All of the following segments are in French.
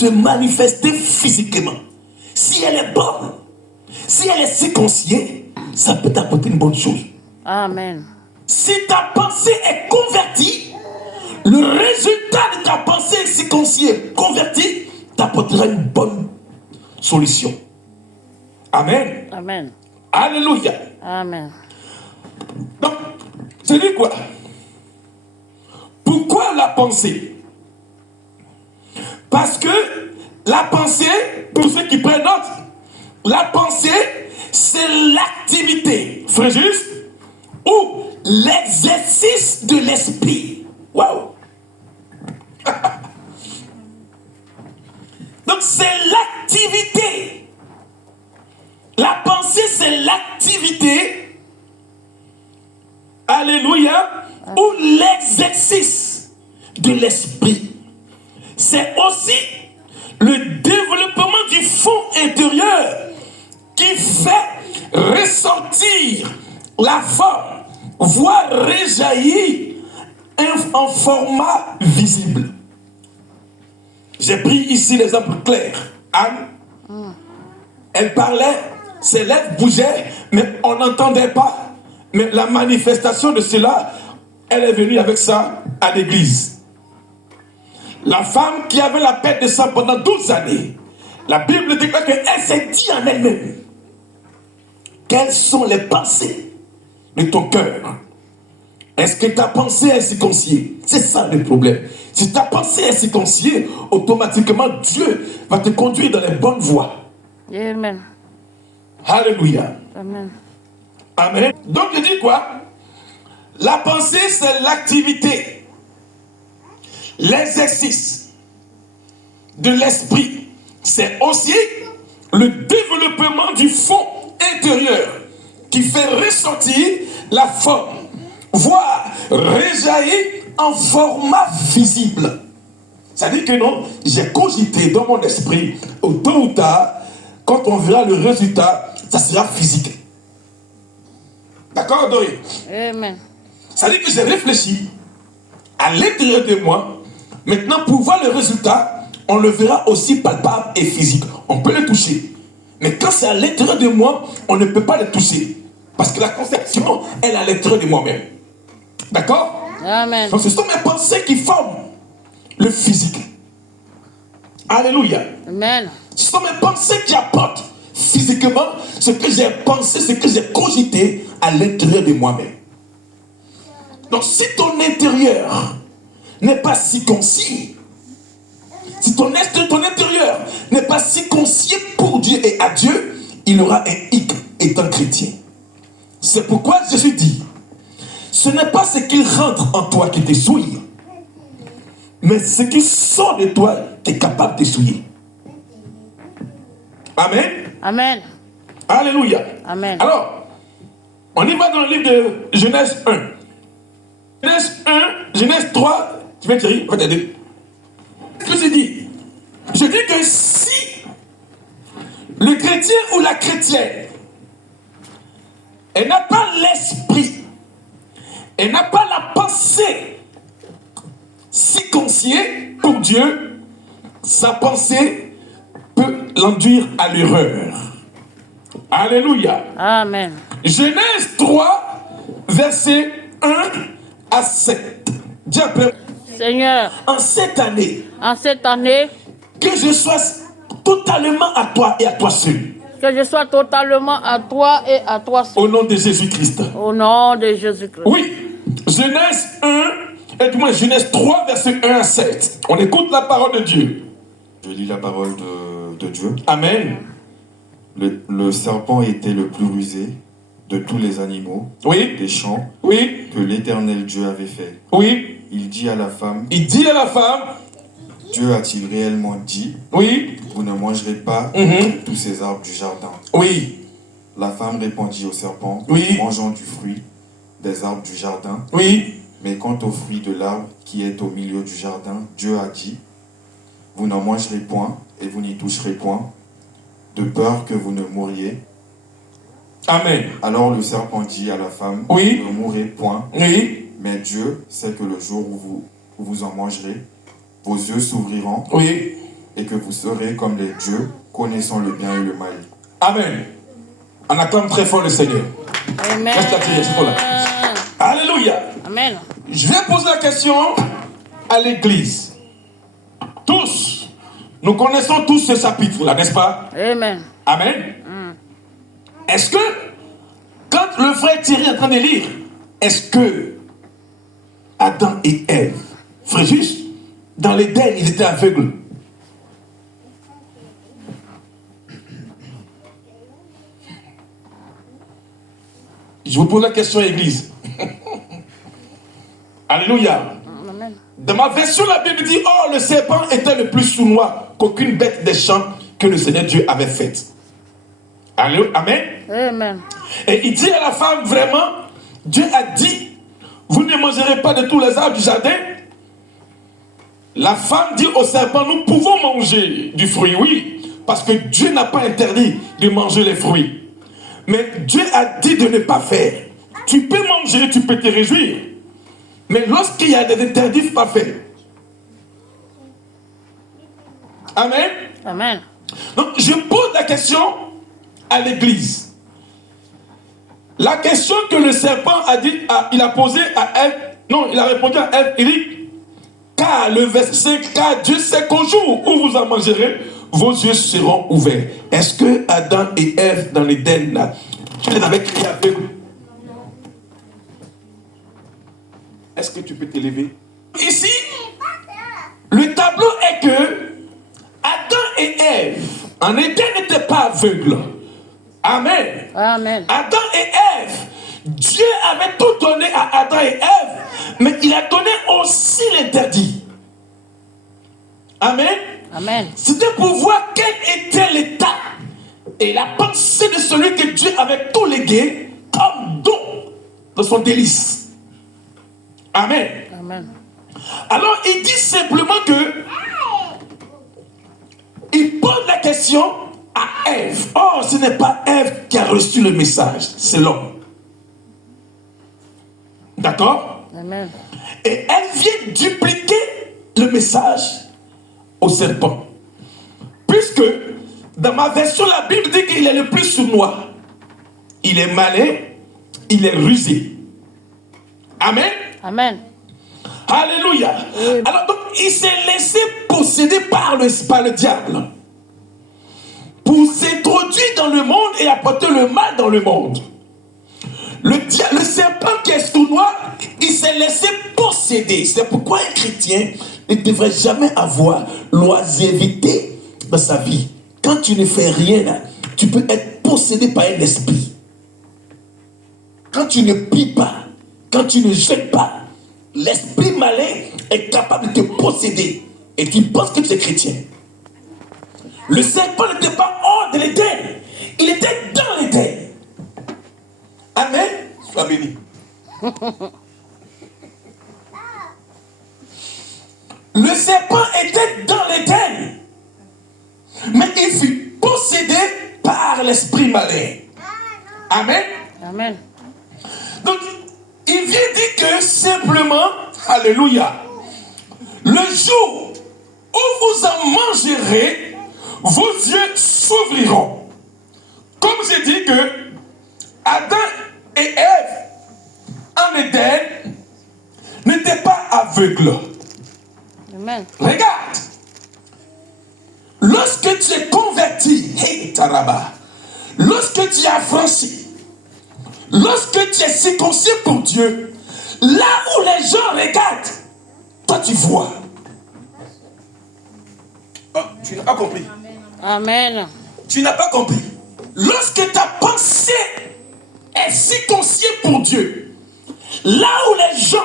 se manifester physiquement. Si elle est bonne, si elle est circoncise, ça peut t'apporter une bonne chose. Amen. Si ta pensée est convertie, le résultat de ta pensée circoncise convertie t'apportera une bonne solution. Amen. Amen. Alléluia. Amen. Donc, je dis quoi? Pourquoi la pensée? Parce que la pensée, pour ceux qui prennent note, la pensée, c'est l'activité, frère juste, ou l'exercice de l'esprit. Waouh! Donc, c'est l'activité. La pensée, c'est l'activité. Alléluia. Ou l'exercice de l'esprit. C'est aussi le développement du fond intérieur qui fait ressortir la forme, voire réjaillir en format visible. J'ai pris ici l'exemple clair. Anne, elle parlait, ses lèvres bougeaient, mais on n'entendait pas. Mais la manifestation de cela, elle est venue avec ça à l'église. La femme qui avait la perte de sang pendant 12 années, la Bible déclare qu'elle s'est dit en elle-même, quelles sont les pensées de ton cœur? Est-ce que ta pensée est circoncise? C'est ça le problème. Si ta pensée est circoncise, automatiquement Dieu va te conduire dans les bonnes voies. Amen. Alléluia. Amen. Amen. Donc je dis quoi? La pensée, c'est l'activité, l'exercice de l'esprit. C'est aussi le développement du fond intérieur qui fait ressortir la forme, voire réjaillir en format visible. Ça dit que non, j'ai cogité dans mon esprit, au tôt ou tard, quand on verra le résultat, ça sera physique. D'accord, Dori? Amen. Ça dit que j'ai réfléchi à l'intérieur de moi. Maintenant, pour voir le résultat, on le verra aussi palpable et physique. On peut le toucher. Mais quand c'est à l'intérieur de moi, on ne peut pas le toucher. Parce que la conception, elle est à l'intérieur de moi-même. D'accord? Amen. Donc ce sont mes pensées qui forment le physique. Alléluia. Amen. Ce sont mes pensées qui apportent physiquement ce que j'ai pensé, ce que j'ai cogité à l'intérieur de moi-même. Donc si ton intérieur n'est pas circoncis, si ton intérieur n'est pas circoncis pour Dieu et à Dieu, il aura un hic étant chrétien. C'est pourquoi Jésus dit, ce n'est pas ce qu'il rentre en toi qui te souille, mais ce qui sort de toi qui est capable de souiller. Amen. Amen. Alléluia. Amen. Alors, on y va dans le livre de Genèse 1. Genèse 1, Genèse 3, tu viens Thierry, va t'aider. Qu'est-ce que je dis? Je dis que si le chrétien ou la chrétienne, elle n'a pas l'esprit, elle n'a pas la pensée circoncise pour Dieu, sa pensée peut l'enduire à l'erreur. Alléluia. Amen. Genèse 3, verset 1 à 7. Dis après, Seigneur, en cette année, que je sois totalement à toi et à toi seul. Que je sois totalement à toi et à toi seul. Au nom de Jésus-Christ. Au nom de Jésus-Christ. Oui. Genèse 1, et du moins Genèse 3, verset 1 à 7. On écoute la parole de Dieu. Je lis la parole de Dieu. Amen. Le serpent était le plus rusé de tous les animaux des champs que l'Éternel Dieu avait fait. Oui. Il dit à la femme, Dieu a-t-il réellement dit, vous ne mangerez pas de tous ces arbres du jardin? Oui. La femme répondit au serpent, mangeons du fruit des arbres du jardin. Oui. Mais quant au fruit de l'arbre qui est au milieu du jardin, Dieu a dit, vous n'en mangerez point et vous n'y toucherez point, de peur que vous ne mouriez. Amen. Alors le serpent dit à la femme, vous ne mourrez point, mais Dieu sait que le jour où vous en mangerez, vos yeux s'ouvriront et que vous serez comme les dieux, connaissant le bien et le mal. Amen. On acclame très fort le Seigneur. Amen. Reste là, c'est pour là. Alléluia. Amen. Je vais poser la question à l'église. Tous, nous connaissons tous ce chapitre-là, n'est-ce pas? Amen. Amen. Est-ce que, quand le frère Thierry est en train de lire, est-ce que Adam et Ève, frère juste, dans l'Éden, ils étaient aveugles? Je vous pose la question à l'église. Alléluia. Amen. Dans ma version, la Bible dit, oh, le serpent était le plus sournois qu'aucune bête des champs que le Seigneur Dieu avait faite. Amen. Amen. Et il dit à la femme, vraiment, Dieu a dit, vous ne mangerez pas de tous les arbres du jardin. La femme dit au serpent, nous pouvons manger du fruit, oui, parce que Dieu n'a pas interdit de manger les fruits. Mais Dieu a dit de ne pas faire. Tu peux manger, tu peux te réjouir. Mais lorsqu'il y a des interdits, il ne faut pas faire. Amen. Amen. Donc, je pose la question à l'église. La question que le serpent a dit, il a posé à Ève, non, il a répondu à Ève, il dit, car le verset 5, car Dieu sait qu'au jour où vous en mangerez, vos yeux seront ouverts. Est-ce que Adam et Ève dans l'Éden, tu les avais créés aveugles? Est-ce que tu peux t'élever? Ici, le tableau est que Adam et Ève en Éden n'étaient pas aveugles. Amen. Amen. Adam et Ève, Dieu avait tout donné à Adam et Ève, mais il a donné aussi l'interdit. Amen. Amen. C'était pour voir quel était l'état et la pensée de celui que Dieu avait tout légué comme don de son délice. Amen. Amen. Alors il dit simplement que il pose la question à Ève. Oh, ce n'est pas Ève qui a reçu le message, c'est l'homme. D'accord? Amen. Et elle vient dupliquer le message au serpent. Puisque dans ma version, la Bible dit qu'il est le plus sournois. Il est malin, il est rusé. Amen. Amen. Alléluia. Alors donc, il s'est laissé posséder par le diable pour s'introduire dans le monde et apporter le mal dans le monde. Le serpent qui est sournois, il s'est laissé posséder. C'est pourquoi un chrétien ne devrait jamais avoir l'oisiveté dans sa vie. Quand tu ne fais rien, tu peux être possédé par un esprit. Quand tu ne pries pas, quand tu ne jeûnes pas, l'esprit malin est capable de te posséder et tu penses que tu es chrétien. Le serpent n'était pas hors de l'Éden, il était dans l'Éden. Amen. Sois béni. Le serpent était dans l'Éden, mais il fut possédé par l'esprit malin. Amen. Amen. Donc, il vient dire que simplement, alléluia, le jour où vous en mangerez, vos yeux s'ouvriront. Comme j'ai dit que Adam et Ève en Éden n'étaient pas aveugles. Amen. Regarde, lorsque tu es converti, hey, Taraba, lorsque tu es affranchi, lorsque tu es circoncis pour Dieu, là où les gens regardent, toi tu vois. Oh, tu n'as pas compris. Amen. Tu n'as pas compris. Lorsque ta pensée est circoncis pour Dieu, là où les gens,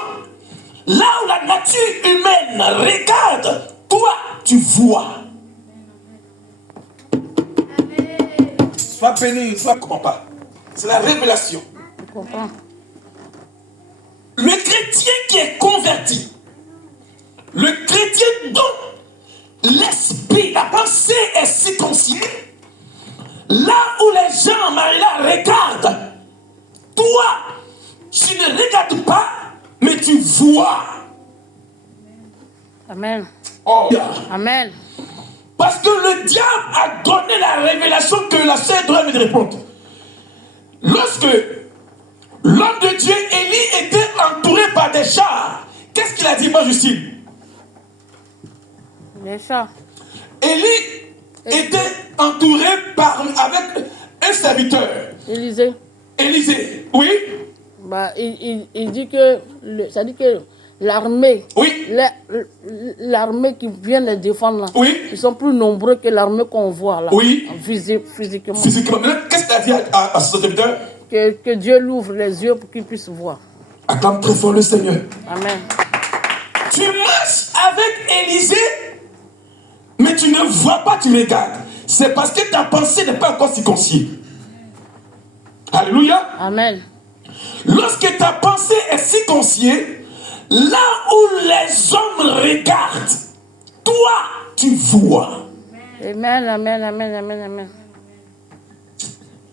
là où la nature humaine regarde, toi tu vois. Sois béni, sois comprends pas. C'est la révélation. Je comprends. Le chrétien qui est converti, le chrétien dont l'esprit, la pensée est circoncis, là où les gens, Marie-là, regardent, toi, tu ne regardes pas, mais tu vois. Amen. Oh. Amen. la sœur doit me répondre. Lorsque l'homme de Dieu, Élie, était entouré par des chars, qu'est-ce qu'il a dit, moi, Justine? Les chats. Élie était entouré avec un serviteur. Élisée. Élisée, oui. Bah, il dit que, ça dit que l'armée, Oui. l'armée qui vient les défendre là, Oui. ils sont plus nombreux que l'armée qu'on voit là. Oui. Physiquement. Physiquement. Qu'est-ce qu'il a dit à son serviteur? Que Dieu l'ouvre les yeux pour qu'il puisse voir. Acclame très fort le Seigneur. Amen. Tu marches avec Élisée, mais tu ne vois pas, tu regardes. C'est parce que ta pensée n'est pas encore circoncis. Alléluia. Amen. Lorsque ta pensée est circonciée, là où les hommes regardent, toi, tu vois. Amen, amen, amen, amen, amen.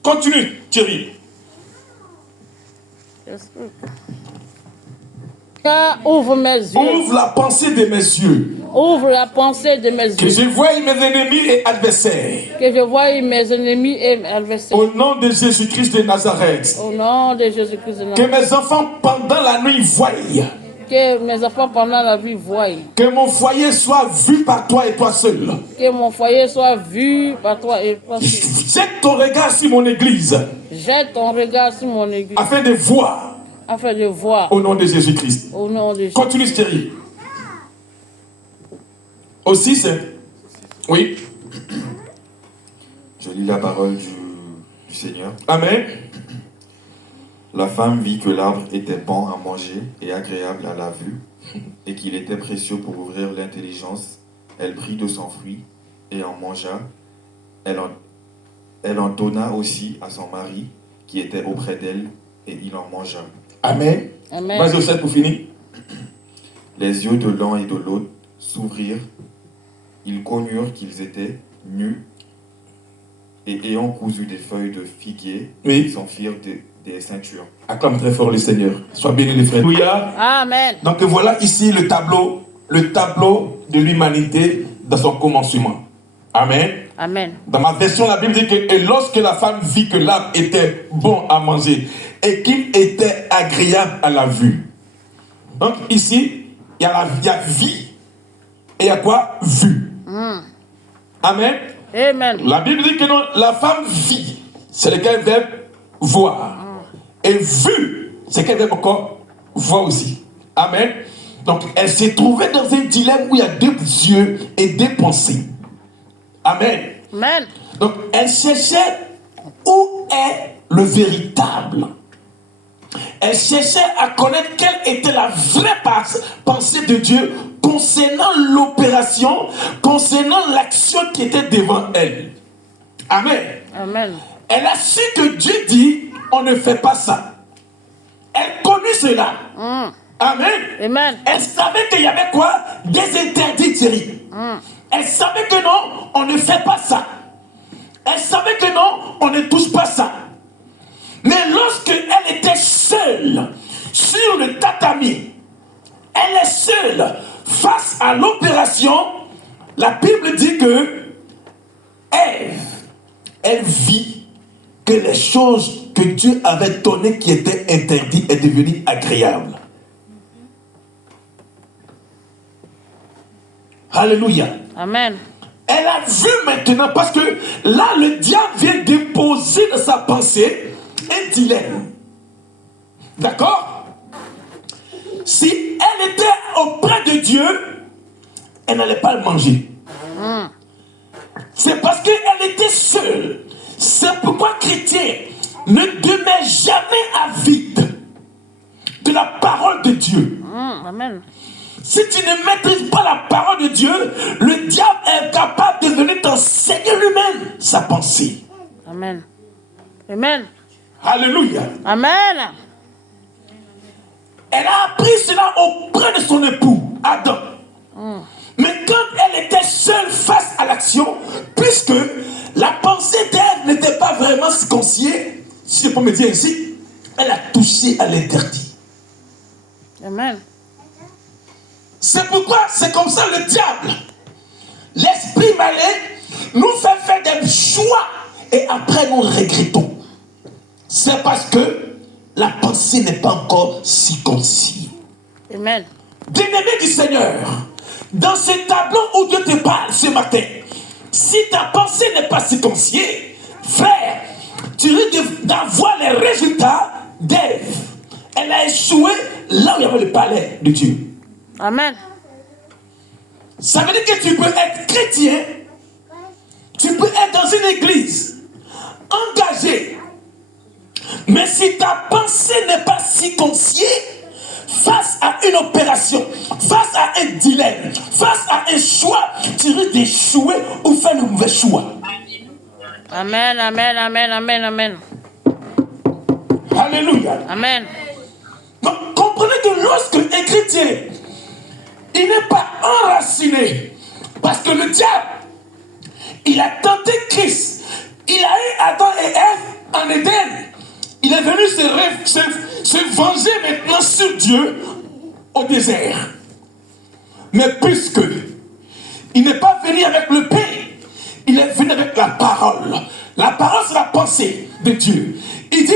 Continue, Thierry. Car ouvre mes yeux. Ouvre la pensée de mes yeux. Ouvre la pensée de mes Que yeux. je voie mes ennemis et adversaires. Que je voie mes ennemis et mes adversaires. Au nom de Jésus-Christ de Nazareth. Au nom de Jésus-Christ de Que Nazareth. mes enfants pendant la nuit voient. Que mes enfants pendant la vie voient. Que mon foyer soit vu par toi et toi seul. Que mon foyer soit vu par toi et toi seul. Jette ton regard sur mon église. Jette ton regard sur mon église. Afin de voir. Afin de voir. Au nom de Jésus-Christ. Au nom de Jésus. Continue, Thierry. Aussi, c'est... Oui. Je lis la parole du Seigneur. Amen. La femme vit que l'arbre était bon à manger et agréable à la vue, et qu'il était précieux pour ouvrir l'intelligence. Elle prit de son fruit et en mangea. Elle en donna aussi à son mari qui était auprès d'elle, et il en mangea. Amen. Amen. Vas-y au 7 pour finir. Les yeux de l'un et de l'autre s'ouvrirent. Ils connurent qu'ils étaient nus, et ayant cousu des feuilles de figuier, Oui. ils en firent des ceintures. Acclame très fort le Seigneur. Sois béni les frères. Alléluia. Amen. Donc voilà ici le tableau de l'humanité dans son commencement. Amen. Amen. Dans ma version, la Bible dit que et lorsque la femme vit que l'arbre était bon à manger et qu'il était agréable à la vue. Donc ici, il y a vie et il y a quoi? Vue. Amen. Amen. La Bible dit que non, la femme vit, c'est lequel verbe voir. Et vue, c'est quel verbe encore? Voir aussi. Amen. Donc elle s'est trouvée dans un dilemme où il y a deux yeux et deux pensées. Amen. Amen. Donc elle cherchait où est le véritable. Elle cherchait à connaître quelle était la vraie pensée de Dieu concernant l'opération, concernant l'action qui était devant elle. Amen. Amen. Elle a su que Dieu dit, on ne fait pas ça. Elle connut cela. Amen. Amen. Elle savait qu'il y avait quoi? Des interdits, Thierry. Elle savait que non, on ne fait pas ça. Elle savait que non, on ne touche pas ça. Mais lorsque elle était seule sur le tatami, elle est seule face à l'opération, la Bible dit que Ève, elle vit que les choses que Dieu avait données qui étaient interdites est devenues agréables. Alléluia. Amen. Elle a vu maintenant, parce que là, le diable vient déposer dans sa pensée un dilemme. D'accord? Si elle était auprès de Dieu, elle n'allait pas le manger. C'est parce qu'elle était seule. C'est pourquoi chrétien ne demeure jamais avide de la parole de Dieu. Amen. Si tu ne maîtrises pas la parole de Dieu, le diable est capable de venir t'enseigner lui-même sa pensée. Amen. Amen. Alléluia. Amen. Elle a appris cela auprès de son époux, Adam. Mais quand elle était seule face à l'action, puisque la pensée d'Ève n'était pas vraiment circonciée, si je peux me dire ainsi, elle a touché à l'interdit. Amen. C'est pourquoi c'est comme ça le diable, l'esprit malin, nous fait faire des choix et après nous regrettons. C'est parce que la pensée n'est pas encore circoncis. Amen. Bien-aimé du Seigneur, dans ce tableau où Dieu te parle ce matin, si ta pensée n'est pas circonciée, frère, tu risques d'avoir les résultats d'Ève. Elle a échoué là où il y avait le palais de Dieu. Amen. Ça veut dire que tu peux être chrétien, tu peux être dans une église, engagé, mais si ta pensée n'est pas circonciée, face à une opération, face à un dilemme, face à un choix, tu risques d'échouer ou faire le mauvais choix. Amen, amen, amen, amen, amen. Alléluia. Amen. Donc, comprenez que lorsque un chrétien, il n'est pas enraciné, parce que le diable, il a tenté Christ, il a eu Adam et Ève en Éden, il est venu se venger maintenant sur Dieu au désert. Mais puisque il n'est pas venu avec le pain, il est venu avec la parole. La parole, c'est la pensée de Dieu. Il dit,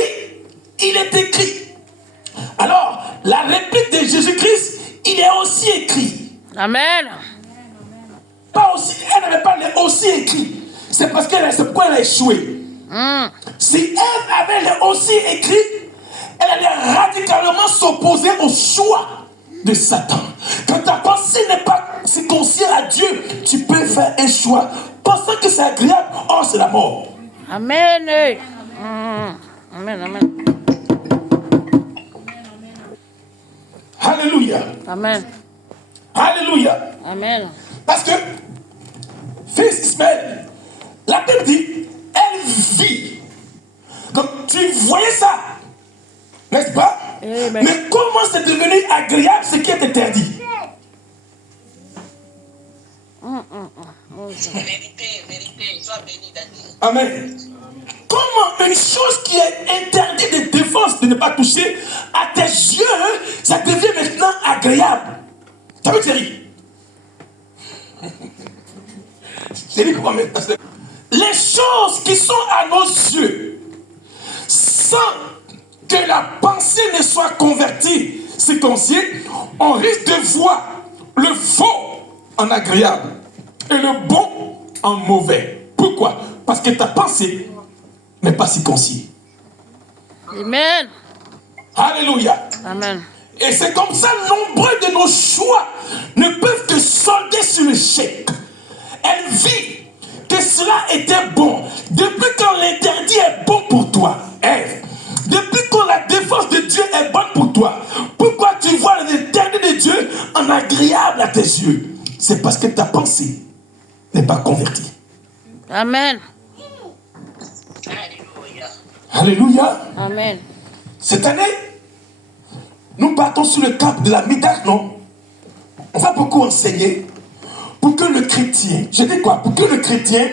il est écrit. Alors, la réplique de Jésus-Christ, il est aussi écrit. Amen. Pas aussi, elle n'avait pas aussi écrit. C'est parce qu'elle pourquoi elle a échoué. Si elle avait aussi écrit, elle allait radicalement s'opposer au choix de Satan. Quand ta pensée n'est pas circoncis à Dieu, tu peux faire un choix pensant que c'est agréable, or c'est la mort. Amen. Amen, amen. Alléluia. Amen. Alléluia. Amen. Parce que, fils Ismaël, la Bible dit, elle vit. Donc tu voyais ça, n'est-ce pas? Amen. Mais comment c'est devenu agréable ce qui est interdit? Vérité, sois béni Daniel. Amen. Comment une chose qui est interdite de défense de ne pas toucher, à tes yeux, ça devient maintenant agréable? Ça veut dire Chérie, comment maintenant? Les choses qui sont à nos yeux, sans que la pensée ne soit convertie, circonciée, on risque de voir le faux en agréable et le bon en mauvais. Pourquoi? Parce que ta pensée n'est pas circoncis. Amen. Alléluia. Amen. Et c'est comme ça, nombreux de nos choix ne peuvent que solder sur l'échec. Elle vit que cela était bon. Depuis quand l'interdit est bon pour toi, Ève, depuis quand la défense de Dieu est bonne pour toi, pourquoi tu vois l'interdit de Dieu en agréable à tes yeux? C'est parce que ta pensée n'est pas convertie. Amen. Alléluia. Alléluia. Amen. Cette année, nous partons sur le cap de la Midah, non? On va beaucoup enseigner pour que le chrétien, je dis quoi? Pour que le chrétien,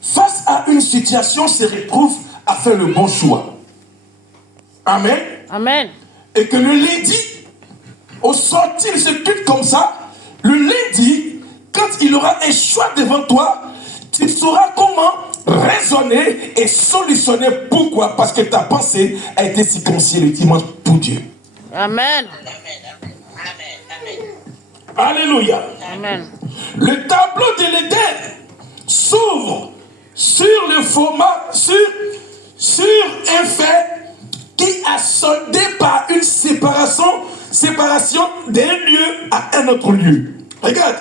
face à une situation, se retrouve à faire le bon choix. Amen. Amen. Et que le lundi, au sortir de ce culte comme ça, le lundi, quand il aura un choix devant toi, tu sauras comment raisonner et solutionner. Pourquoi? Parce que ta pensée a été circoncisée le dimanche pour Dieu. Amen. Amen. Alléluia. Amen. Le tableau de l'Éden s'ouvre sur le format, sur un fait qui a soldé par une séparation d'un lieu à un autre lieu. Regarde.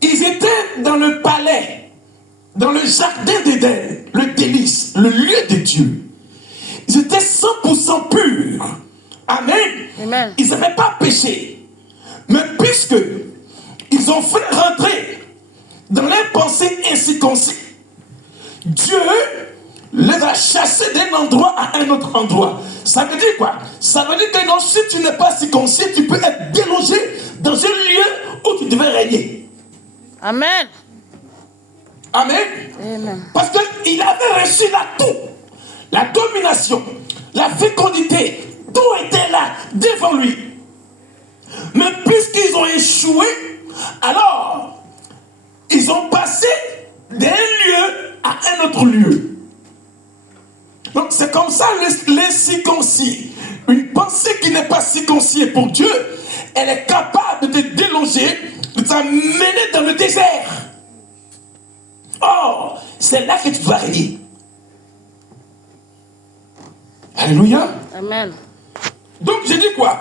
Ils étaient dans le palais, dans le jardin d'Éden, le délice, le lieu de Dieu. Ils étaient 100% purs. Amen. Amen. Ils n'avaient pas péché. Mais puisque ils ont fait rentrer dans les pensées incirconcis, Dieu les a chassés d'un endroit à un autre endroit. Ça veut dire quoi? Ça veut dire que non, si tu n'es pas circoncis, tu peux être délogé dans un lieu où tu devais régner. Amen. Amen. Amen. Parce qu'il avait reçu l'atout, la domination, la fécondité, tout était là, devant lui. Mais puisqu'ils ont échoué, alors, ils ont passé autre lieu. Donc c'est comme ça les circoncis. Une pensée qui n'est pas circonciée pour Dieu, elle est capable de te déloger, de t'amener dans le désert. Or, c'est là que tu dois régner. Alléluia. Amen. Donc je dis quoi?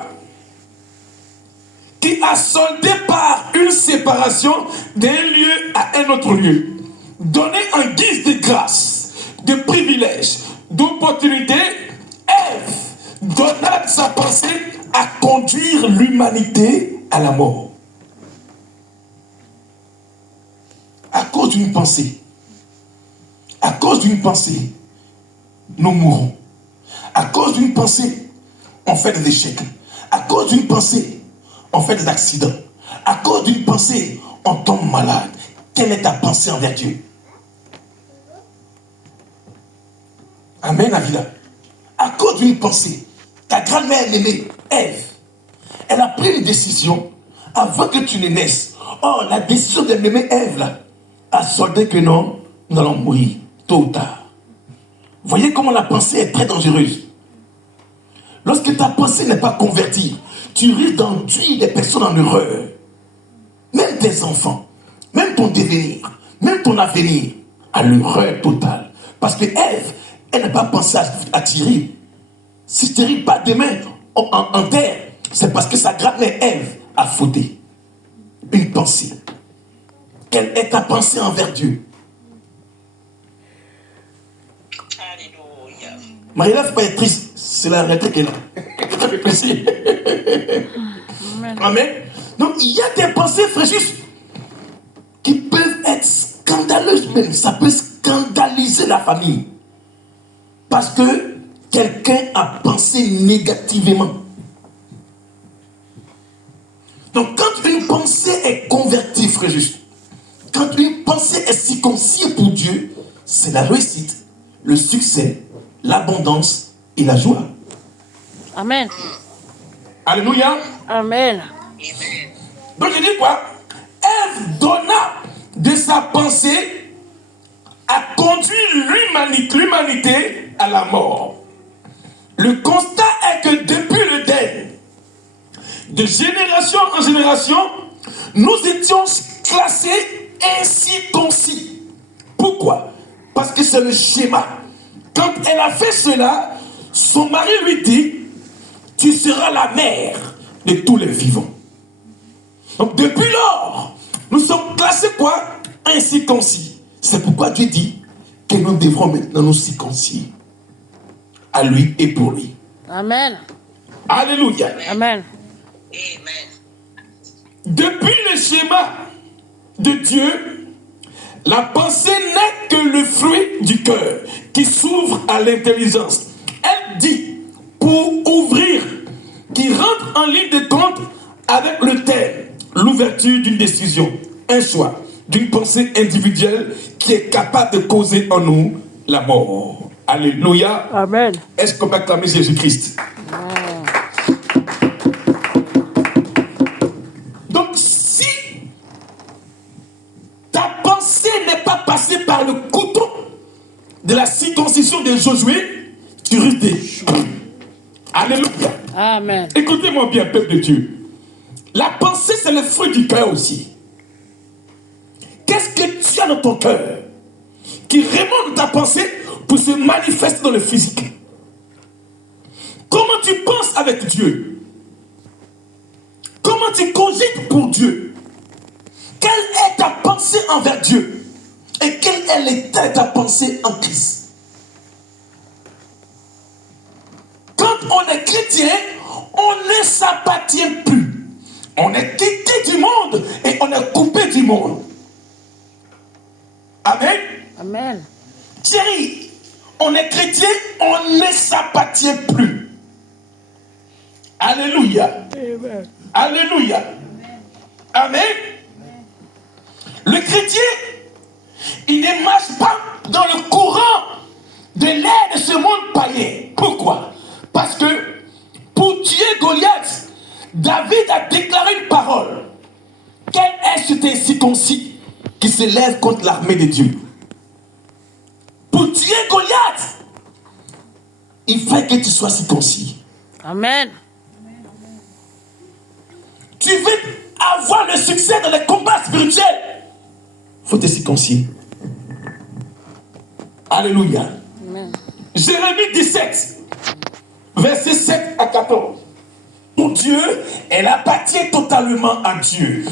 Qui a soldé par une séparation d'un lieu à un autre lieu, donné en guise de grâce, de privilège, d'opportunité, Ève donna sa pensée à conduire l'humanité à la mort. À cause d'une pensée, nous mourrons. À cause d'une pensée, on fait des échecs. À cause d'une pensée, on fait des accidents. À cause d'une pensée, on tombe malade. Quelle est ta pensée envers Dieu? Amen, Avila. À cause d'une pensée, ta grand-mère aimée, Ève, elle a pris une décision avant que tu ne naisses. Oh, la décision de l'aimer Ève, là, a soldé que non, nous allons mourir, tôt ou tard. Voyez comment la pensée est très dangereuse. Lorsque ta pensée n'est pas convertie, tu risques d'induire des personnes en erreur. Même tes enfants, même ton devenir, même ton avenir, à l'erreur totale. Parce que Ève, elle n'a pas pensé à tirer. Si tu ne tires pas demain en terre, c'est parce que sa grand-mère Ève a fauté. Une pensée. Quelle est ta pensée envers Dieu? Alléluia. Marie-là, il ne faut pas être triste. C'est la retraite qui est là. Ça fait plaisir. Amen. Donc, il y a des pensées, frères, qui peuvent être scandaleuses même. Ça peut scandaliser la famille. Parce que quelqu'un a pensé négativement. Donc, quand une pensée est convertie, frère, quand une pensée est circoncise pour Dieu, c'est la réussite, le succès, l'abondance et la joie. Amen. Alléluia. Amen. Amen. Donc je dis quoi? Ève donna de sa pensée à conduire l'humanité à la mort. Le constat est que depuis l'Éden, de génération en génération, nous étions classés incirconcis. Pourquoi? Parce que c'est le schéma. Quand elle a fait cela, son mari lui dit: tu seras la mère de tous les vivants. Donc depuis lors, nous sommes classés quoi? Incirconcis. C'est pourquoi Dieu dit que nous devrons maintenant nous circoncire à lui et pour lui. Amen. Alléluia. Amen. Amen. Depuis le schéma de Dieu, la pensée n'est que le fruit du cœur qui s'ouvre à l'intelligence. Elle dit, pour ouvrir, qui rentre en ligne de compte avec le thème, l'ouverture d'une décision, un choix, d'une pensée individuelle qui est capable de causer en nous la mort. Alléluia. Amen. Est-ce qu'on peut acclamer Jésus-Christ? Donc si ta pensée n'est pas passée par le couteau de la circoncision de Josué, tu risques d'échouer. Alléluia. Amen. Écoutez-moi bien, peuple de Dieu. La pensée, c'est le fruit du cœur aussi. Qu'est-ce que tu as dans ton cœur qui remonte ta pensée pour se manifester dans le physique? Comment tu penses avec Dieu? Comment tu cogites pour Dieu? Quelle est ta pensée envers Dieu? Et quel est l'état de ta pensée en Christ? Quand on est chrétien, on ne s'appartient plus. On est quitté du monde et on est coupé du monde. Amen. Amen. Thierry, on est chrétien, on ne s'appartient plus. Alléluia. Amen. Alléluia. Amen. Le chrétien, il ne marche pas dans le courant de l'air de ce monde païen. Pourquoi? Parce que pour tuer Goliath, David a déclaré une parole. Quel est cet incirconcis qui se lève contre l'armée de Dieu? tuer Goliath, il faut que tu sois circoncis. Amen. Tu veux avoir le succès dans les combats spirituels, il faut te circoncire. Alléluia. Amen. Jérémie 17, versets 7 à 14. Mon Dieu, elle appartient totalement à Dieu.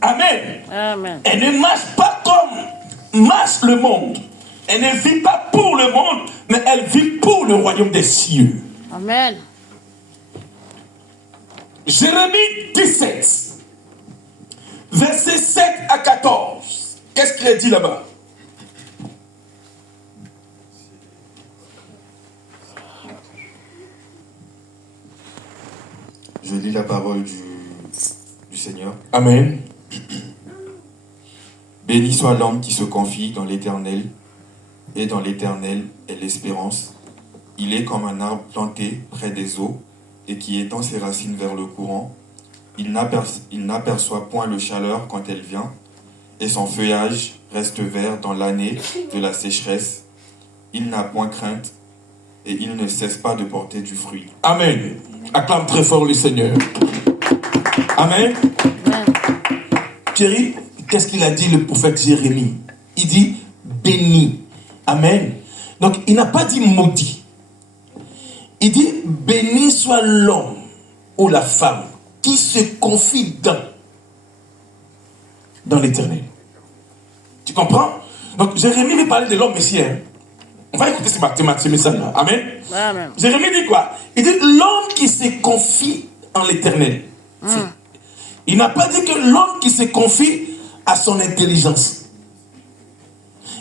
Amen. Amen. Elle ne marche pas comme marche le monde. Elle ne vit pas pour le monde, mais elle vit pour le royaume des cieux. Amen. Jérémie 17, versets 7 à 14. Qu'est-ce qu'il a dit là-bas? Je lis la parole du Seigneur. Amen. Béni soit l'homme qui se confie dans l'Éternel, et dans l'Éternel est l'espérance. Il est comme un arbre planté près des eaux, et qui étend ses racines vers le courant. Il n'aperçoit point le chaleur quand elle vient, et son feuillage reste vert dans l'année de la sécheresse. Il n'a point crainte, et il ne cesse pas de porter du fruit. Amen. Acclame très fort le Seigneur. Amen. Amen. Thierry, qu'est-ce qu'il a dit le prophète Jérémie? Il dit béni. Amen. Donc il n'a pas dit maudit. Il dit béni soit l'homme ou la femme qui se confie dans l'Éternel. Tu comprends? Donc Jérémie veut parler de l'homme messie. On va écouter ce message-là. Amen. Amen. Jérémie dit quoi? Il dit l'homme qui se confie en l'Éternel. Il n'a pas dit que l'homme qui se confie à son intelligence.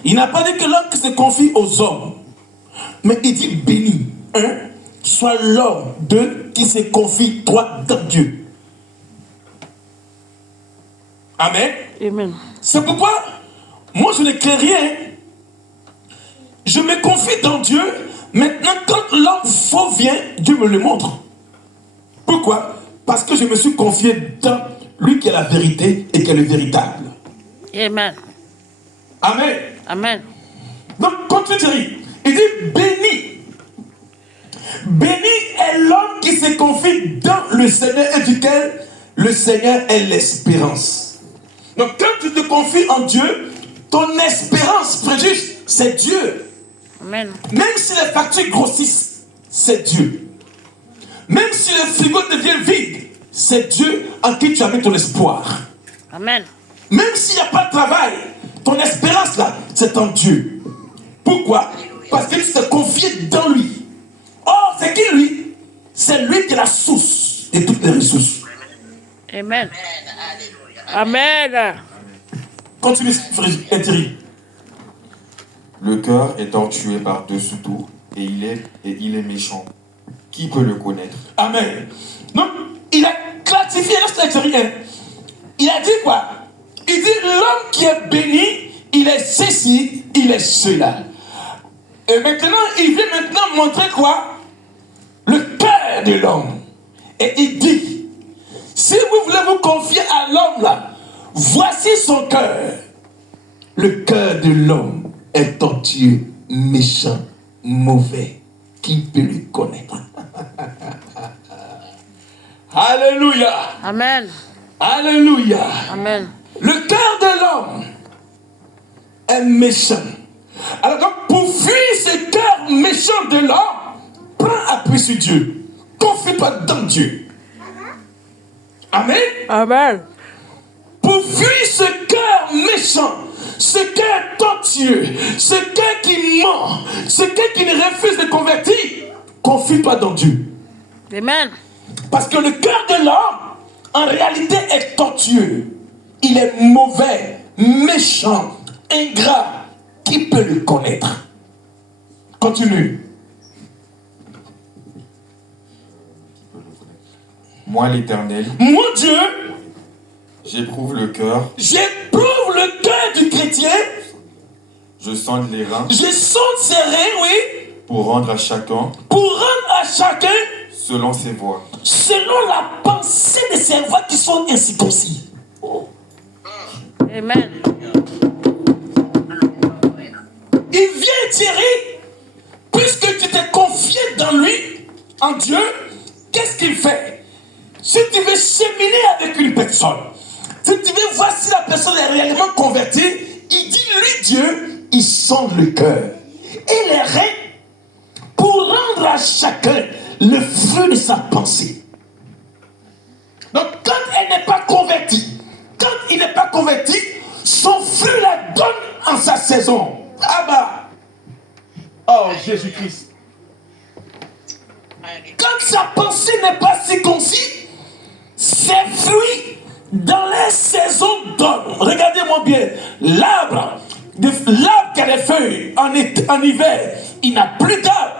Il n'a pas dit que l'homme qui se confie aux hommes. Mais il dit béni. Un, soit l'homme. Deux, qui se confie, toi, dans Dieu. Amen. Amen. C'est pourquoi moi je ne crée rien. Je me confie dans Dieu. Maintenant, quand l'homme faux vient, Dieu me le montre. Pourquoi? Parce que je me suis confié dans lui qui est la vérité et qui est le véritable. Amen. Amen. Amen. Donc, continue Thierry. Il dit béni. Béni est l'homme qui se confie dans le Seigneur et duquel le Seigneur est l'espérance. Donc, quand tu te confies en Dieu, ton espérance, frère juste, c'est Dieu. Amen. Même si les factures grossissent, c'est Dieu. Même si le frigo devient vide, c'est Dieu en qui tu as mis ton espoir. Amen. Même s'il n'y a pas de travail, ton espérance là, c'est en Dieu. Pourquoi? Parce que tu t'es confié dans lui. Or, c'est qui lui? C'est lui qui est la source de toutes les ressources. Amen. Amen. Continue, frère Thierry. Le cœur est tortué par-dessous tout, et il est méchant. Qui peut le connaître? Amen. Donc, il a classifié, il a dit quoi? Il dit l'homme qui est béni, il est ceci, il est cela. Et maintenant, il veut maintenant montrer quoi? Le cœur de l'homme. Et il dit, si vous voulez vous confier à l'homme là, voici son cœur. Le cœur de l'homme est tortueux, méchant, mauvais. Qui peut le connaître? Alléluia. Amen. Alléluia. Amen. Le cœur de l'homme est méchant. Alors donc, pour fuir ce cœur méchant de l'homme, prends appui sur Dieu. Confie-toi dans Dieu. Amen. Amen. Pour fuir ce cœur méchant, ce cœur tortueux, ce cœur qui ment, ce cœur qui ne refuse de convertir, confie-toi dans Dieu. Amen. Parce que le cœur de l'homme, en réalité, est tortueux. Il est mauvais, méchant, ingrat. Qui peut le connaître? Continue. Moi, l'Éternel, Mon Dieu, j'éprouve le cœur, j'éprouve le cœur du chrétien. je sonde les reins, Je sonde ses reins, oui, pour rendre à chacun pour rendre à chacun selon ses voies. selon la pensée de ses voix qui sont incirconcis. Oh. Amen. Il vient Thierry, puisque tu t'es confié dans lui, en Dieu, qu'est-ce qu'il fait? Si tu veux cheminer avec une personne, si tu veux voir si la personne est réellement convertie, il dit, lui, Dieu, il sonde le cœur et les reins pour rendre à chacun le fruit de sa pensée. Donc, quand elle n'est pas convertie, quand il n'est pas converti, son fruit la donne en sa saison. Ah bah! Oh, Jésus-Christ. Quand sa pensée n'est pas circoncis, ses fruits dans les saisons donnent. Regardez-moi bien. L'arbre qui a des feuilles en hiver, il n'a plus d'arbre.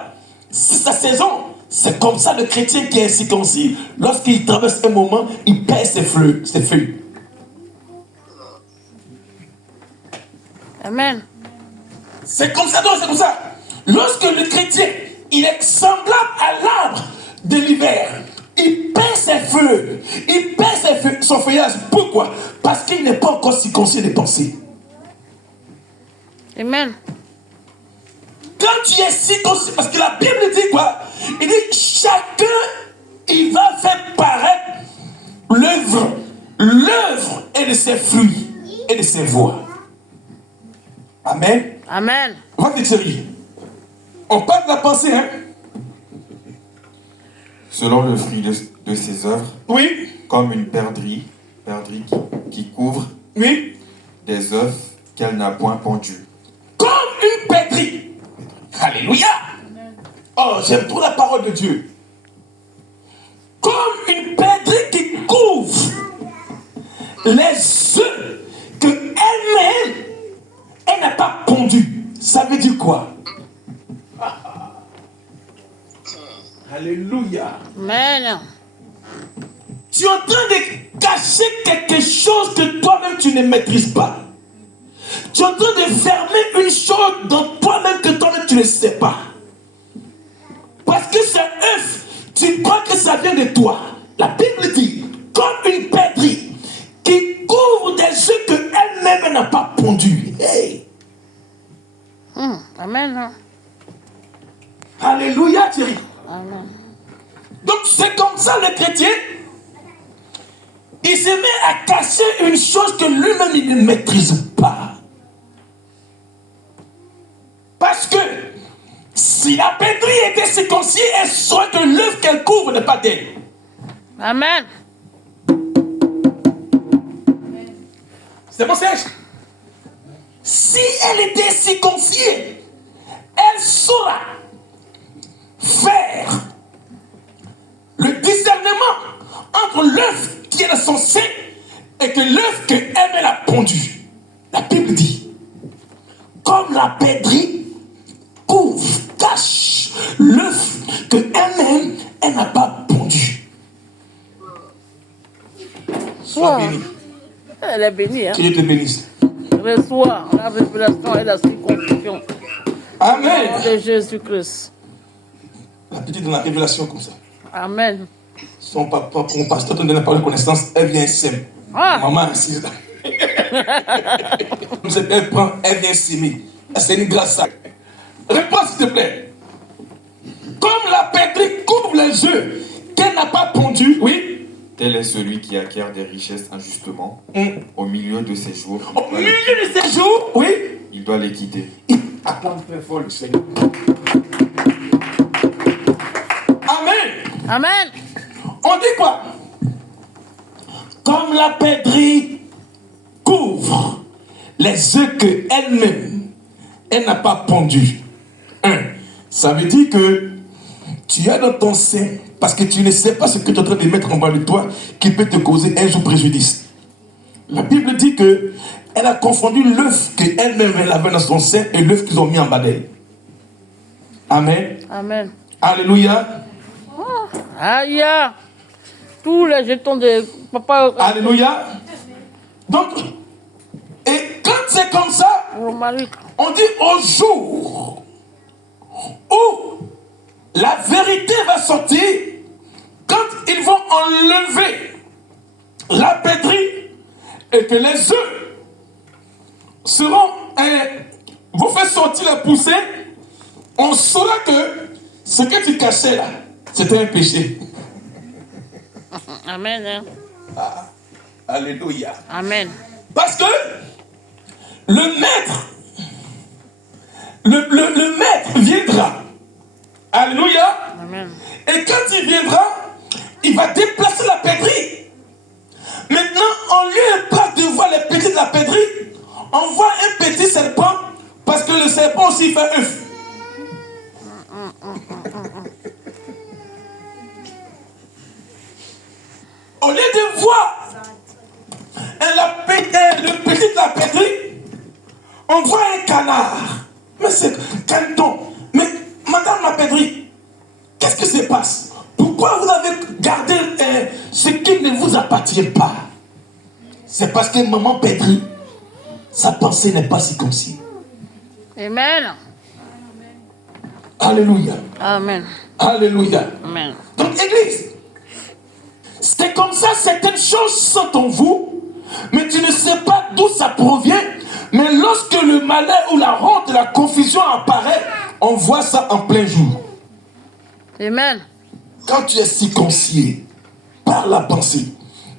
C'est sa saison. C'est comme ça le chrétien qui est circoncis. Lorsqu'il traverse un moment, il perd ses feuilles. Amen. C'est comme ça, donc c'est comme ça. Lorsque le chrétien, il est semblable à l'arbre de l'hiver, il perd ses feuilles, il perd son feuillage. Pourquoi? Parce qu'il n'est pas encore circoncis des pensées. Amen. Quand tu es circoncis, parce que la Bible dit quoi? Il dit chacun, il va faire paraître l'œuvre et de ses fruits et de ses voix. Amen. Amen. Va-t-il Thierry? On parle de la pensée, hein? Selon le fruit de ses œuvres, Oui. comme une perdrix qui couvre Oui. des œufs qu'elle n'a point pondues. Comme une perdrix. Alléluia. Oh, j'aime trop la parole de Dieu. Comme une perdrix qui couvre les œufs que elle-même, elle n'a pas pondu. Ça veut dire quoi? Alléluia. Amen. Tu es en train de cacher quelque chose que toi-même tu ne maîtrises pas. Tu es en train de fermer une chose dans toi-même que toi-même tu ne sais pas. Parce que c'est œuf, tu crois que ça vient de toi. La Bible dit, comme une perdrix qui couvre des œufs qu'elle-même n'a pas pondus. Hey. Amen. Alléluia Thierry. Amen. Donc c'est comme ça le chrétien, il se met à cacher une chose que lui-même il ne maîtrise pas. Parce que si la perdrix était circoncis, elle saurait que l'œuf qu'elle couvre n'est pas d'elle. Amen. C'est bon Serge? Si elle était circoncis, elle saura faire le discernement entre l'œuf qui est dans son sein et que l'œuf qu'elle a pondu. La Bible dit, comme la perdrix couvre, cache l'œuf que elle-même, elle n'a pas pondu. Sois béni. Elle est bénie. Hein? Que Dieu te bénisse. Reçois la révélation et la circoncision. Amen. De Jésus-Christ. La petite dans la révélation comme ça. Amen. Son papa, mon pasteur te donne pas de connaissance, elle vient s'aimer. Ah. Maman assise là. Elle prend, elle vient s'aimer. C'est une grâce. Réponds s'il te plaît. Comme la perdrix couvre les œufs qu'elle n'a pas pondus, oui. Tel est celui qui acquiert des richesses injustement. Au milieu de ses jours, Au milieu de ces jours, oui. il doit les quitter. Acclame très fort le Seigneur. Amen. Amen. On dit quoi? Comme la perdrix couvre les œufs qu'elle-même, elle n'a pas pondus. Ça veut dire que tu es dans ton sein parce que tu ne sais pas ce que tu es en train de mettre en bas de toi qui peut te causer un jour préjudice. La Bible dit que elle a confondu l'œuf qu'elle-même elle avait dans son sein et l'œuf qu'ils ont mis en bas d'elle. Amen. Amen. Alléluia. Aïe. Tous les jetons de papa. Alléluia. Donc, et quand c'est comme ça, Romaric. on dit au jour où la vérité va sortir, quand ils vont enlever la perdrix et que les œufs vont faire sortir la poussée, on saura que ce que tu cachais là, c'était un péché. Amen. Alléluia. Amen. Parce que le maître, le maître viendra. Alléluia. Amen. Et quand il viendra, il va déplacer la pèlerie. Maintenant, au lieu pas de voir les petits de la pèlerie, on voit un petit serpent parce que le serpent aussi fait œuf. Au lieu de voir le petit de la pèlerie, on voit un canard. Mais c'est canton. Mais madame la pèlerie, qu'est-ce qui se passe? Pourquoi vous avez gardé ce qui ne vous appartient pas? C'est parce que maman pèlerie, sa pensée n'est pas circoncis. Amen. Alléluia. Amen. Alléluia. Amen. Donc, Église, c'est comme ça, certaines choses sont en vous, mais tu ne sais pas d'où ça provient. Mais lorsque le malheur ou la honte, la confusion apparaît, on voit ça en plein jour. Amen. Quand tu es circoncis par la pensée,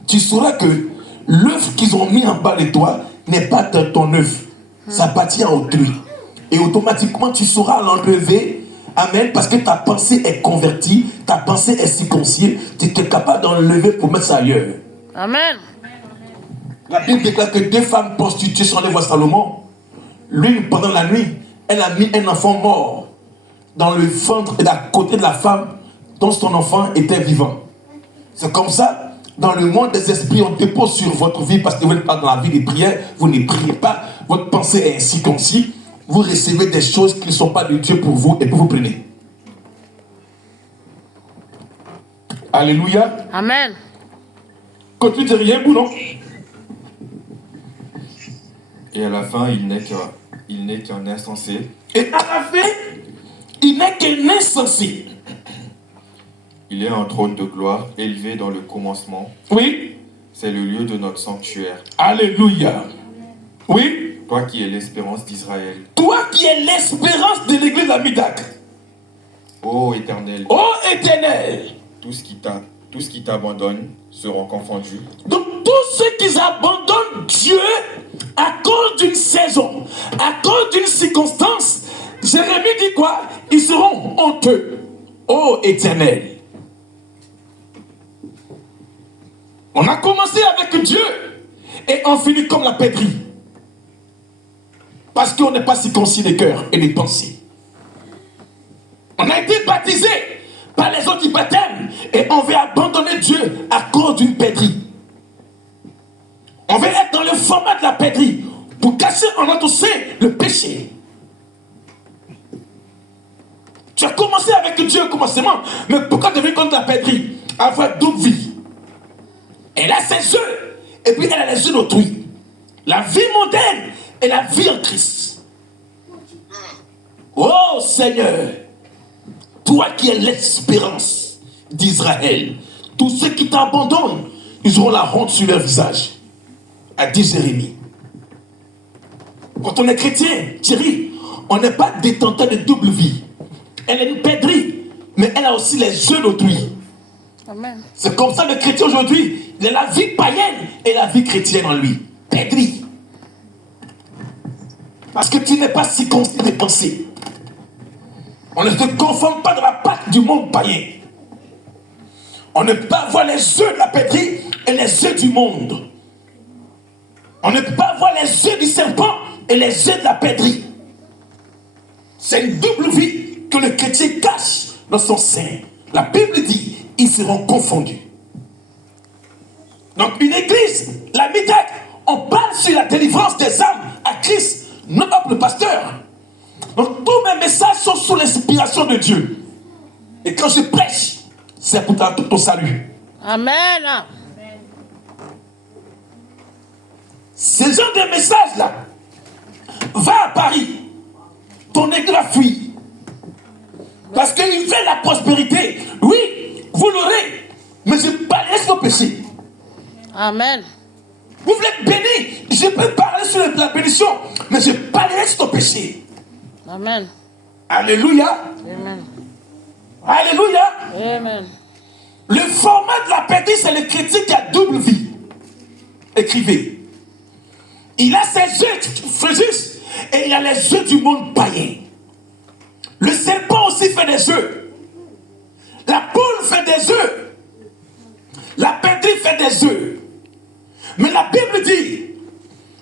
tu sauras que l'œuf qu'ils ont mis en bas de toi n'est pas ton œuf. Ça appartient à autrui. Et automatiquement, tu sauras l'enlever. Amen. Parce que ta pensée est convertie, ta pensée est circoncis. Tu es capable d'enlever pour mettre ça ailleurs. Amen. La Bible déclare que 2 femmes prostituées sont allées voir Salomon. L'une, pendant la nuit, elle a mis un enfant mort dans le ventre et à côté de la femme dont son enfant était vivant. C'est comme ça, dans le monde des esprits, on dépose sur votre vie parce que vous n'êtes pas dans la vie des prières, vous ne priez pas, votre pensée est incirconcis, vous recevez des choses qui ne sont pas de Dieu pour vous et puis vous prenez. Alléluia. Amen. Quand tu dis rien, boulon. Et à la fin, il n'est qu'un insensé. Et à la fin, il n'est qu'un insensé. Il est un trône de gloire élevé dans le commencement. Oui. C'est le lieu de notre sanctuaire. Alléluia. Oui. Toi qui es l'espérance d'Israël. Toi qui es l'espérance de l'église d'Amidac. Ô Éternel, Ô Éternel. tout ce qui t'abandonne seront confondus. Donc tous ceux qui abandonnent Dieu à cause d'une saison, à cause d'une circonstance, Jérémie dit quoi? Ils seront honteux. Ô Éternel. On a commencé avec Dieu et on finit comme la pèlerie. Parce qu'on n'est pas circoncis des cœurs et des pensées. On a été baptisé par les autres du baptême et on veut abandonner Dieu à cause d'une pèlerie. On veut être dans le format de la pèlerie pour cacher en notre sein le péché. Tu as commencé avec Dieu au commencement, mais pourquoi devenir contre la pèlerie? Avoir double vie. Elle a ses yeux, et puis elle a les yeux d'autrui. La vie mondaine et la vie en Christ. Oh Seigneur, toi qui es l'espérance d'Israël, tous ceux qui t'abandonnent, ils auront la honte sur leur visage. A dit Jérémie. Quand on est chrétien, Thierry, on n'est pas détenteur de double vie. Elle est une pèlerie, mais elle a aussi les yeux d'autrui. Amen. C'est comme ça le chrétien aujourd'hui, il a la vie païenne et la vie chrétienne en lui. Pèlerie. Parce que tu n'es pas circoncis des pensées. On ne se conforme pas dans la pâte du monde païen. On ne peut pas avoir les yeux de la pèlerie et les yeux du monde. On ne peut pas avoir les yeux du serpent et les yeux de la pèlerie. C'est une double vie que le chrétien cache dans son sein. La Bible dit, ils seront confondus. Donc une église, la Midac, on parle sur la délivrance des âmes à Christ, non pas pour le pasteur. Donc tous mes messages sont sous l'inspiration de Dieu. Et quand je prêche, c'est pour ton salut. Amen. Ce genre de message-là, va à Paris, ton église va fuir. Parce qu'il fait la prospérité. Oui, vous l'aurez, mais je balaye vos péchés. Amen. Vous voulez être béni, je peux parler sur la bénédiction, mais je balaye ton péché. Amen. Alléluia. Amen. Alléluia. Amen. Le format de la patrie, c'est le chrétien qui a double vie. Écrivez. Il a ses jeux, Fréjus, et il a les jeux du monde païen. Le serpent aussi fait des jeux. La poule fait des œufs. La patrie fait des œufs. Mais la Bible dit,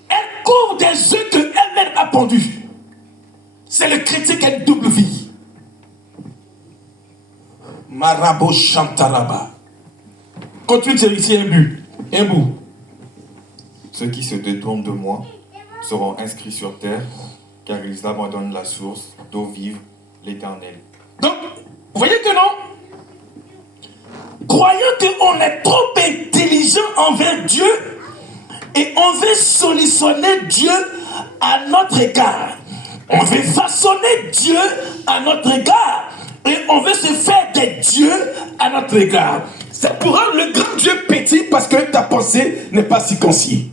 elle court des œufs qu'elle-même a pondus. C'est le chrétien qui a une double vie. Marabo Chantaraba. Continue de ici un bout. Ceux qui se détournent de moi seront inscrits sur terre, car ils abandonnent la source d'eau vive, l'Éternel. Donc, vous voyez que non? Croyant qu'on est trop intelligent envers Dieu et on veut solutionner Dieu à notre égard. On veut façonner Dieu à notre égard. Et on veut se faire des dieux à notre égard. C'est pour rendre le grand Dieu petit parce que ta pensée n'est pas circoncis.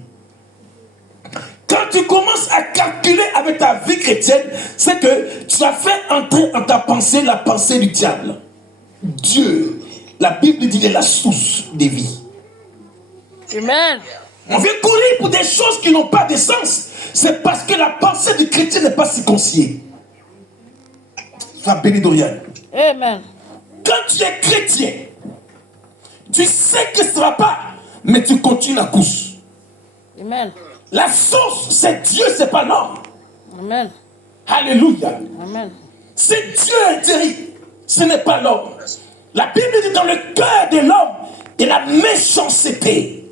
Quand tu commences à calculer avec ta vie chrétienne, c'est que tu as fait entrer en ta pensée la pensée du diable. Dieu, la Bible dit, est la source des vies. Amen. On veut courir pour des choses qui n'ont pas de sens. C'est parce que la pensée du chrétien n'est pas circoncis. Sois béni, Dorian. Amen. Quand tu es chrétien, tu sais que ça ne va pas, mais tu continues la course. Amen. La source, c'est Dieu, c'est pas l'homme. Amen. Alléluia. Amen. C'est Dieu intérieur, ce n'est pas l'homme. La Bible dit dans le cœur de l'homme, il y a la méchanceté.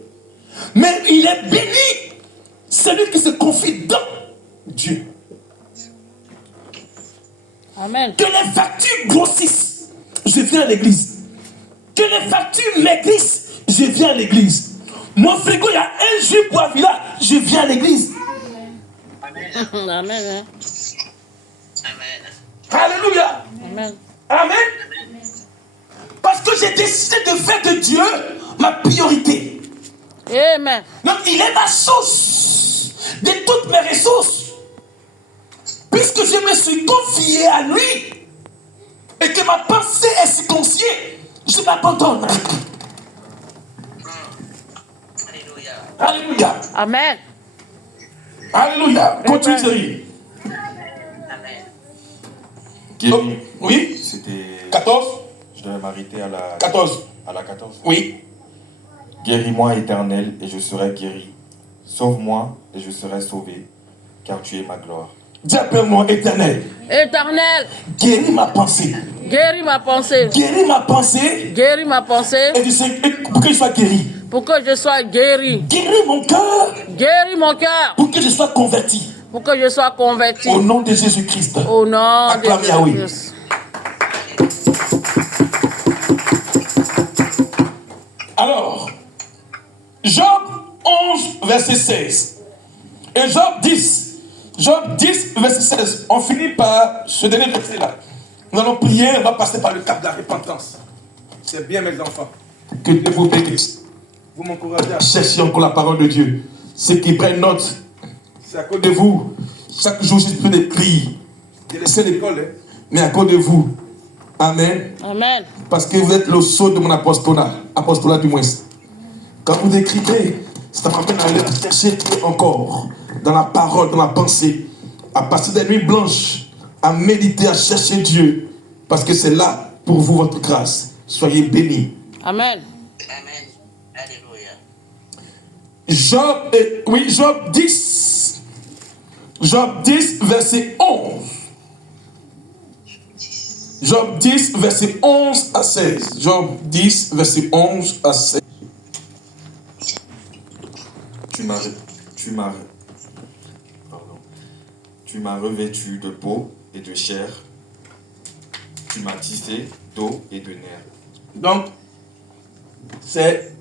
Mais il est béni, celui qui se confie dans Dieu. Amen. Que les factures grossissent, je viens à l'église. Que les factures maigrissent, je viens à l'église. Mon frigo, il y a un jus pour un village, je viens à l'église. Amen. Amen. Amen. Alléluia. Amen. Amen. Parce que j'ai décidé de faire de Dieu ma priorité. Amen. Donc il est la source de toutes mes ressources. Puisque je me suis confié à lui et que ma pensée est circonciée, je m'abandonne. Alléluia. Alléluia. Amen. Alléluia. Continue, Thierry. Amen. Guéri, Oui. c'était... 14. Je devais m'arrêter à la 14. 14. Oui. Guéris-moi, Éternel, et je serai guéri. Sauve-moi, et je serai sauvé, car tu es ma gloire. Dis appelle-moi éternel. Éternel, Guéris ma pensée. guéris ma pensée. Guéris ma pensée. Guéris ma pensée Pour que je sois guéri. pour que je sois guéri. Guéris mon cœur. Guéris mon cœur Pour que je sois converti. pour que je sois converti. Au nom de Jésus-Christ. Au nom de Acclame Yahweh. Jésus. Alors, Job 11, verset 16. Et Job 10. Job 10, verset 16. On finit par ce dernier verset-là. Nous allons prier, on va passer par le cap de la repentance. C'est bien, mes enfants. Que Dieu vous bénisse. Vous m'encouragez à chercher encore la parole de Dieu. Ceux qui prennent note, c'est à cause de vous. Chaque jour, j'ai plus d'écrire. J'ai laissé l'école, mais à cause de vous. Amen. Amen. Parce que vous êtes le sceau de mon apostolat du moins. Quand vous écrivez, ça m'amène à aller chercher encore dans la parole, dans la pensée, à passer des nuits blanches, à méditer, à chercher Dieu, parce que c'est là pour vous votre grâce. Soyez bénis. Amen. Amen. Alléluia. Job 10. Job 10, verset 11. Job 10, verset 11 à 16. Job 10, verset 11 à 16. Tu m'as revêtu de peau et de chair. Tu m'as tissé d'eau et de nerfs. Donc,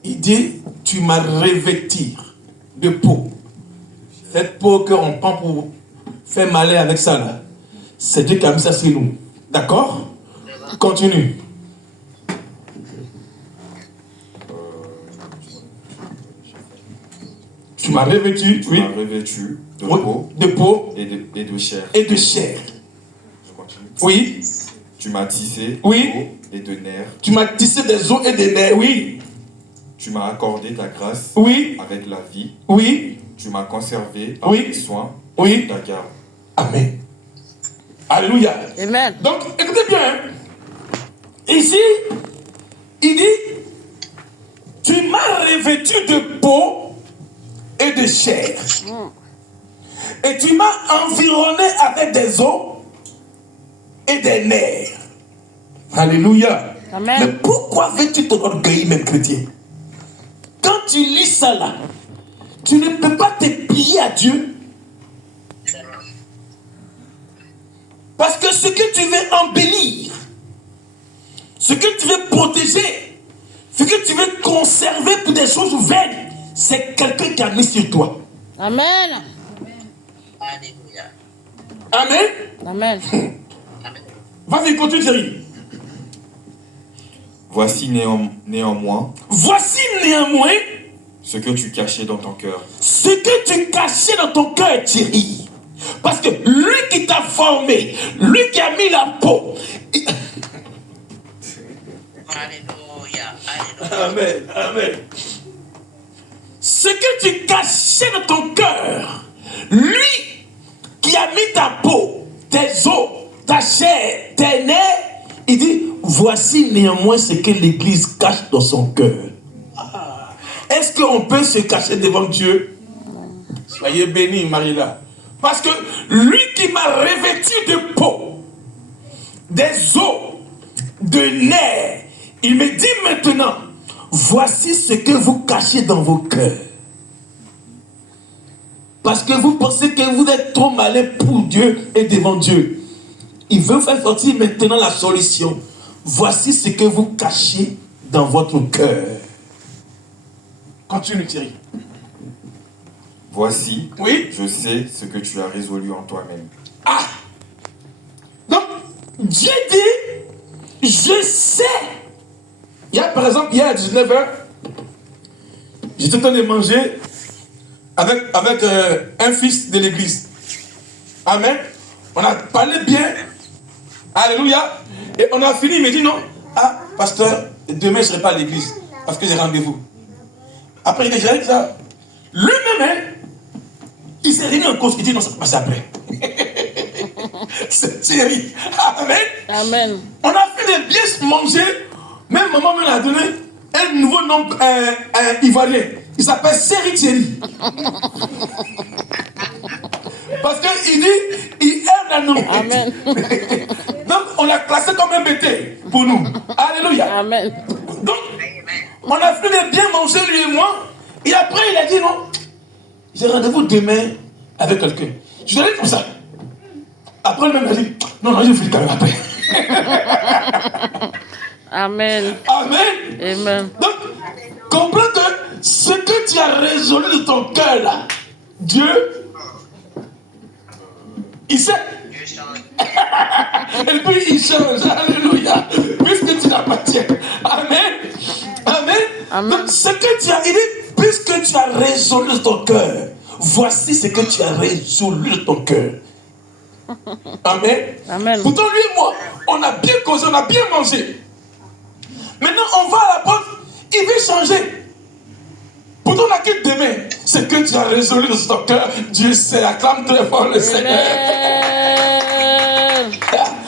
il dit, tu m'as revêti de peau. Cette peau qu'on prend pour faire malin avec ça, là, c'est Dieu qui a mis ça sur nous. D'accord? Continue. Tu m'as revêtu, Tu m'as revêtu de peau de peau et de chair. et de chair. Je continue. Oui. Tu m'as tissé Oui. d'eau et de nerfs. Tu m'as tissé des os et des nerfs. Oui. Tu m'as accordé ta grâce Oui. avec la vie. Oui. Tu m'as conservé par Oui. tes soins Oui. ta garde. Amen. Alléluia. Amen. Donc, écoutez bien. Hein. Ici, il dit, tu m'as revêtu de peau et de chair. Et tu m'as environné avec des os et des nerfs. Alléluia. Amen. Mais pourquoi veux-tu ton orgueil, même chrétien? Quand tu lis ça là, tu ne peux pas te plier à Dieu. Parce que ce que tu veux embellir, ce que tu veux protéger, ce que tu veux conserver pour des choses vaines, c'est quelqu'un qui a mis sur toi. Amen. Alléluia. Amen. Amen. Amen. Vas-y, continue, Thierry. Voici néanmoins Voici néanmoins ce que tu cachais dans ton cœur. ce que tu cachais dans ton cœur, Thierry. Parce que lui qui t'a formé, lui qui a mis la peau. Alléluia. Alléluia. Amen, amen. Ce que tu cachais dans ton cœur, lui qui a mis ta peau, tes os, ta chair, tes nerfs, il dit, voici néanmoins ce que l'Église cache dans son cœur. Ah. Est-ce qu'on peut se cacher devant Dieu? Soyez bénis, Marie-là. Parce que lui qui m'a revêtu de peau, des os, de nerfs, il me dit maintenant, voici ce que vous cachez dans vos cœurs. Parce que vous pensez que vous êtes trop malin pour Dieu et devant Dieu. Il veut faire sortir maintenant la solution. Voici ce que vous cachez dans votre cœur. Continue, Thierry. Voici, Oui. je sais ce que tu as résolu en toi-même. Ah! Donc, Dieu dit, je sais. Il y a par exemple, hier à 19h, j'étais en train de manger avec un fils de l'église. Amen. On a parlé bien. Alléluia. Et on a fini, il me dit non. Ah, pasteur, demain je ne serai pas à l'église parce que j'ai rendez-vous. Après, il a dit ça. Lui-même, hein, il s'est remis en cause. Il dit non, ça va passer après. C'est Thierry. Amen. Amen. On a fait de bien se manger. Même maman me l'a donné un nouveau nom ivoirien. Il s'appelle Série Thierry. Parce qu'il dit, il aime la nourriture. Amen. Donc, on l'a classé comme un bébé pour nous. Alléluia. Amen. Donc, on a fait de bien manger, lui et moi. Et après, il a dit non. J'ai rendez-vous demain avec quelqu'un. Je lui ai dit comme ça. Après, le même a dit non, je finis quand même après. Amen. Amen. Amen. Donc, comprends que ce que tu as résolu de ton cœur là, Dieu, il sait. Dieu change. Et puis il change. Alléluia. Puisque tu l'appartiens. Amen. Amen. Amen. Donc, ce que tu as dit, puisque tu as résolu de ton cœur, voici ce que tu as résolu de ton cœur. Amen. Amen. Pourtant, lui et moi, on a bien causé, on a bien mangé. Maintenant, on va à la porte, il veut changer. Pourtant, on a quitte demain. Ce que tu as résolu de ton cœur, Dieu sait, acclame très fort le Seigneur.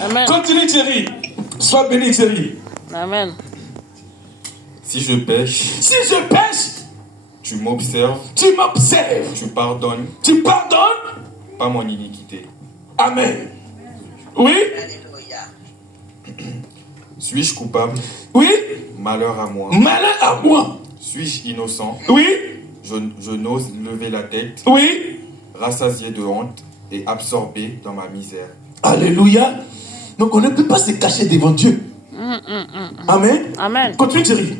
Amen. Continue, Thierry. Sois béni, Thierry. Amen. Si je pêche, Si je pêche, tu m'observes, tu m'observes. tu pardonnes Tu pardonnes. pas mon iniquité. Amen. Oui, Alléluia. Suis-je coupable? oui. Malheur à moi. Malin à moi. Suis-je innocent? Oui, Je n'ose lever la tête, oui. rassasié de honte et absorbé dans ma misère. Alléluia. Donc on ne peut pas se cacher devant Dieu. Amen. Amen. Continue, Thierry.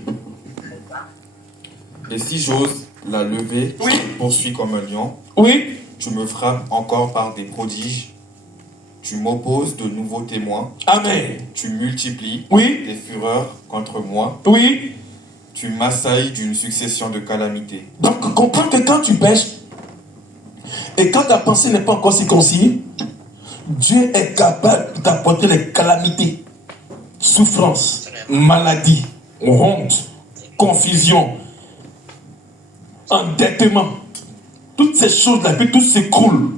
Et si j'ose la lever, Oui. je te poursuis comme un lion. Oui, Tu me frappes encore par des prodiges. Tu m'opposes de nouveaux témoins. amen. Tu multiplies Oui, tes fureurs contre moi. oui. Tu m'assailles d'une succession de calamités. Donc comprends que quand tu pêches, et quand ta pensée n'est pas encore circoncis, Dieu est capable d'apporter les calamités, souffrances, maladies, honte, confusion, endettement. Toutes ces choses-là, puis tout s'écroule.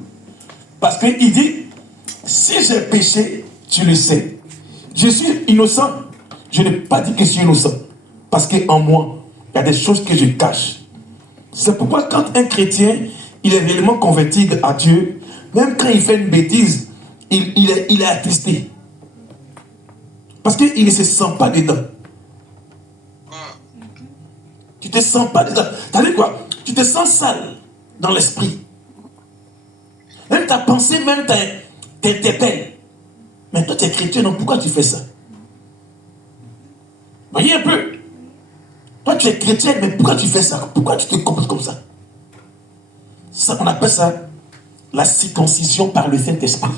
Parce qu'il dit, si j'ai péché, tu le sais. Je suis innocent. Je n'ai pas dit que je suis innocent. Parce qu'en moi, il y a des choses que je cache. C'est pourquoi quand un chrétien, il est réellement converti à Dieu, même quand il fait une bêtise, il est attristé. Parce qu'il ne se sent pas dedans. Tu ne te sens pas dedans. T'as vu quoi? Tu te sens sale dans l'esprit. Même ta pensée, même t'interpelle. Mais toi, tu es chrétien, donc pourquoi tu fais ça? Voyez un peu. Toi, tu es chrétien, mais pourquoi tu fais ça? Pourquoi tu te comportes comme ça? Ça, on appelle ça la circoncision par le Saint-Esprit.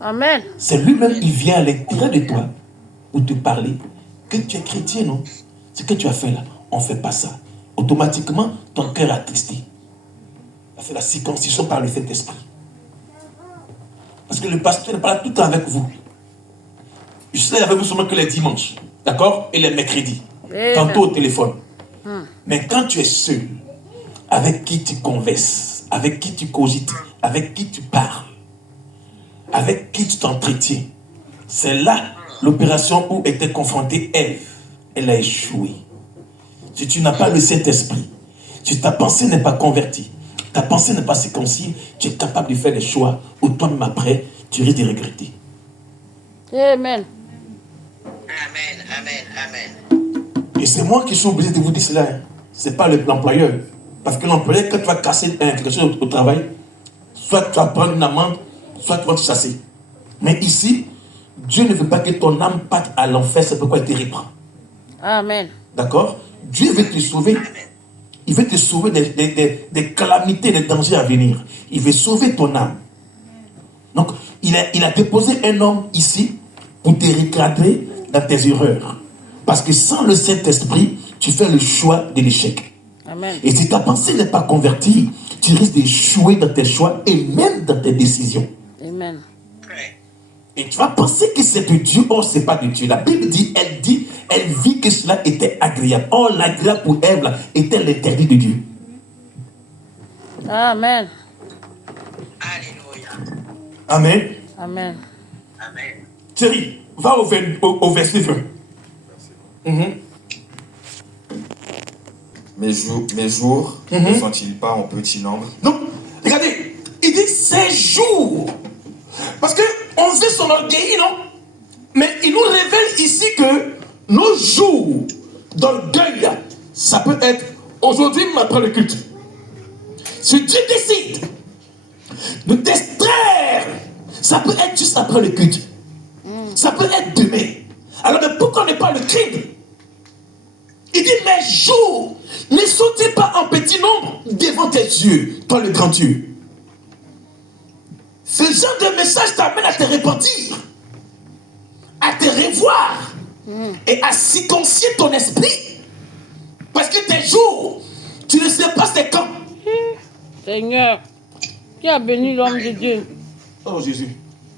Amen. C'est lui-même, il vient à l'intérieur de toi pour te parler que tu es chrétien, non? Ce que tu as fait là, on ne fait pas ça. Automatiquement, ton cœur a attristé. Il a fait la circoncision par le Saint-Esprit. Parce que le pasteur n'est pas là tout le temps avec vous. Je suis avec vous seulement que les dimanches, d'accord? Et les mercredis. Tantôt au téléphone. Mais quand tu es seul, avec qui tu converses, avec qui tu cogites, avec qui tu parles, avec qui tu t'entretiens, c'est là l'opération où était confrontée Ève. Elle a échoué. Si tu n'as pas le Saint-Esprit, si ta pensée n'est pas convertie, ta pensée n'est pas circoncis, tu es capable de faire des choix où toi-même après, tu risques de regretter. Amen. Amen, amen, amen. Et c'est moi qui suis obligé de vous dire cela. Hein. Ce n'est pas l'employeur. Parce que l'employeur, quand tu vas casser quelque chose au travail, soit tu vas prendre une amende, soit tu vas te chasser. Mais ici, Dieu ne veut pas que ton âme parte à l'enfer, c'est pourquoi il te reprend. Amen. D'accord? Dieu veut te sauver. Il veut te sauver des calamités, des dangers à venir. Il veut sauver ton âme. Donc, il a déposé un homme ici pour te recadrer dans tes erreurs. Parce que sans le Saint-Esprit, tu fais le choix de l'échec. Amen. Et si ta pensée n'est pas convertie, tu risques d'échouer dans tes choix et même dans tes décisions. Amen. Et tu vas penser que c'est de Dieu, or c'est pas de Dieu. La Bible dit, elle vit que cela était agréable. Or l'agréable pour Ève là, était l'interdit de Dieu. Amen. Alléluia. Amen. Amen. Amen. Thierry, va au verset 20. Mes jours ne sont-ils pas en petit nombre? Donc, regardez, il dit ces jours. Parce qu'on veut son orgueil, non? Mais il nous révèle ici que nos jours d'orgueil, ça peut être aujourd'hui, mais après le culte. Si Dieu décide de t'extraire, ça peut être juste après le culte. Ça peut être demain. Alors, mais pourquoi ne pas le craindre? Il dit, mes jours ne sont-ils pas en petit nombre devant tes yeux, toi le grand Dieu? Ce genre de message t'amène à te repentir, à te revoir et à circoncier ton esprit. Parce que tes jours, tu ne sais pas c'est quand. Seigneur, qui a béni l'homme de Dieu? Oh Jésus,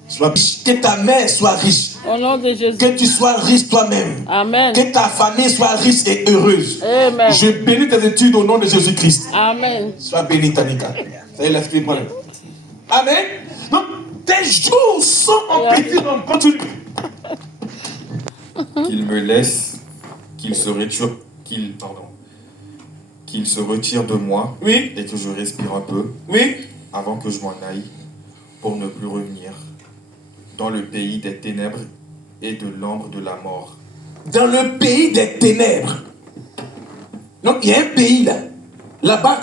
sois riche. Que ta mère soit riche. Au nom de Jésus. Que tu sois riche toi-même. Amen. Que ta famille soit riche et heureuse. Amen. Je bénis tes études au nom de Jésus-Christ. Amen. Sois béni, Tanika. Ça y est, l'esprit moi. Amen. Donc, tes jours sont en petit nombre. Continue. Qu'il me laisse, qu'il se retire de moi, Oui. et que je respire un peu, Oui. avant que je m'en aille, pour ne plus revenir dans le pays des ténèbres et de l'ombre de la mort. Dans le pays des ténèbres. Donc, il y a un pays là. Là-bas,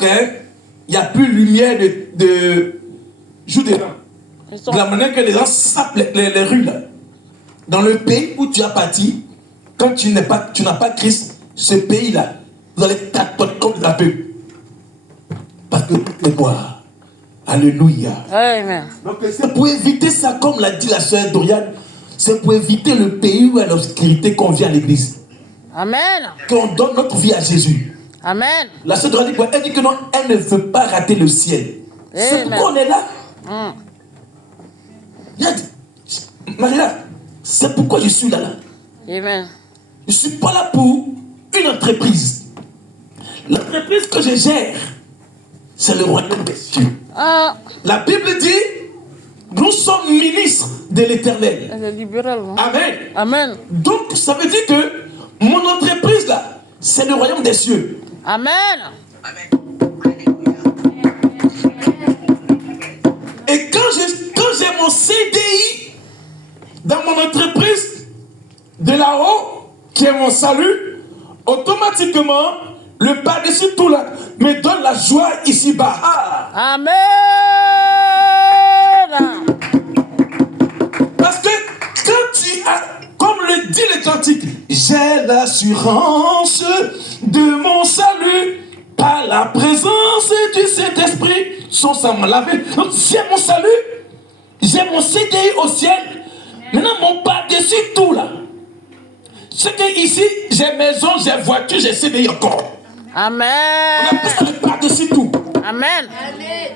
il n'y a plus lumière de jour des gens. De la manière que les gens sapent les rues là. Dans le pays où tu as parti, quand tu n'as pas Christ, ce pays-là, vous allez tapoter comme des aveugles. Parce que tout est noir. Alléluia. Amen. Donc c'est pour éviter ça, comme l'a dit la sœur Doriane, c'est pour éviter le pays où il y a l'obscurité qu'on vient à l'église. Amen. Qu'on donne notre vie à Jésus. Amen. La sœur Doriane dit, elle dit que non, elle ne veut pas rater le ciel. C'est pourquoi on est là. Maria, c'est pourquoi je suis là. Amen. Je ne suis pas là pour une entreprise. L'entreprise que je gère, c'est le royaume des cieux. Ah, La Bible dit, nous sommes ministres de l'éternel. c'est libéral. Hein? Amen. Amen. Donc, ça veut dire que mon entreprise là, c'est le royaume des cieux. Amen. Amen. Alléluia. Et quand j'ai mon CDI dans mon entreprise de là-haut, qui est mon salut, automatiquement, le par-dessus tout là me donne la joie ici-bas. Ah. Amen. Parce que quand tu as, comme le dit le cantique, j'ai l'assurance de mon salut par la présence du Saint-Esprit, son sang m'a lavé. Donc j'ai mon salut, j'ai mon CDI au ciel. Maintenant mon par-dessus tout là, c'est que ici j'ai maison, j'ai voiture, j'ai CDI encore. Amen. On appelle ça le par-dessus tout. Amen. Alléluia.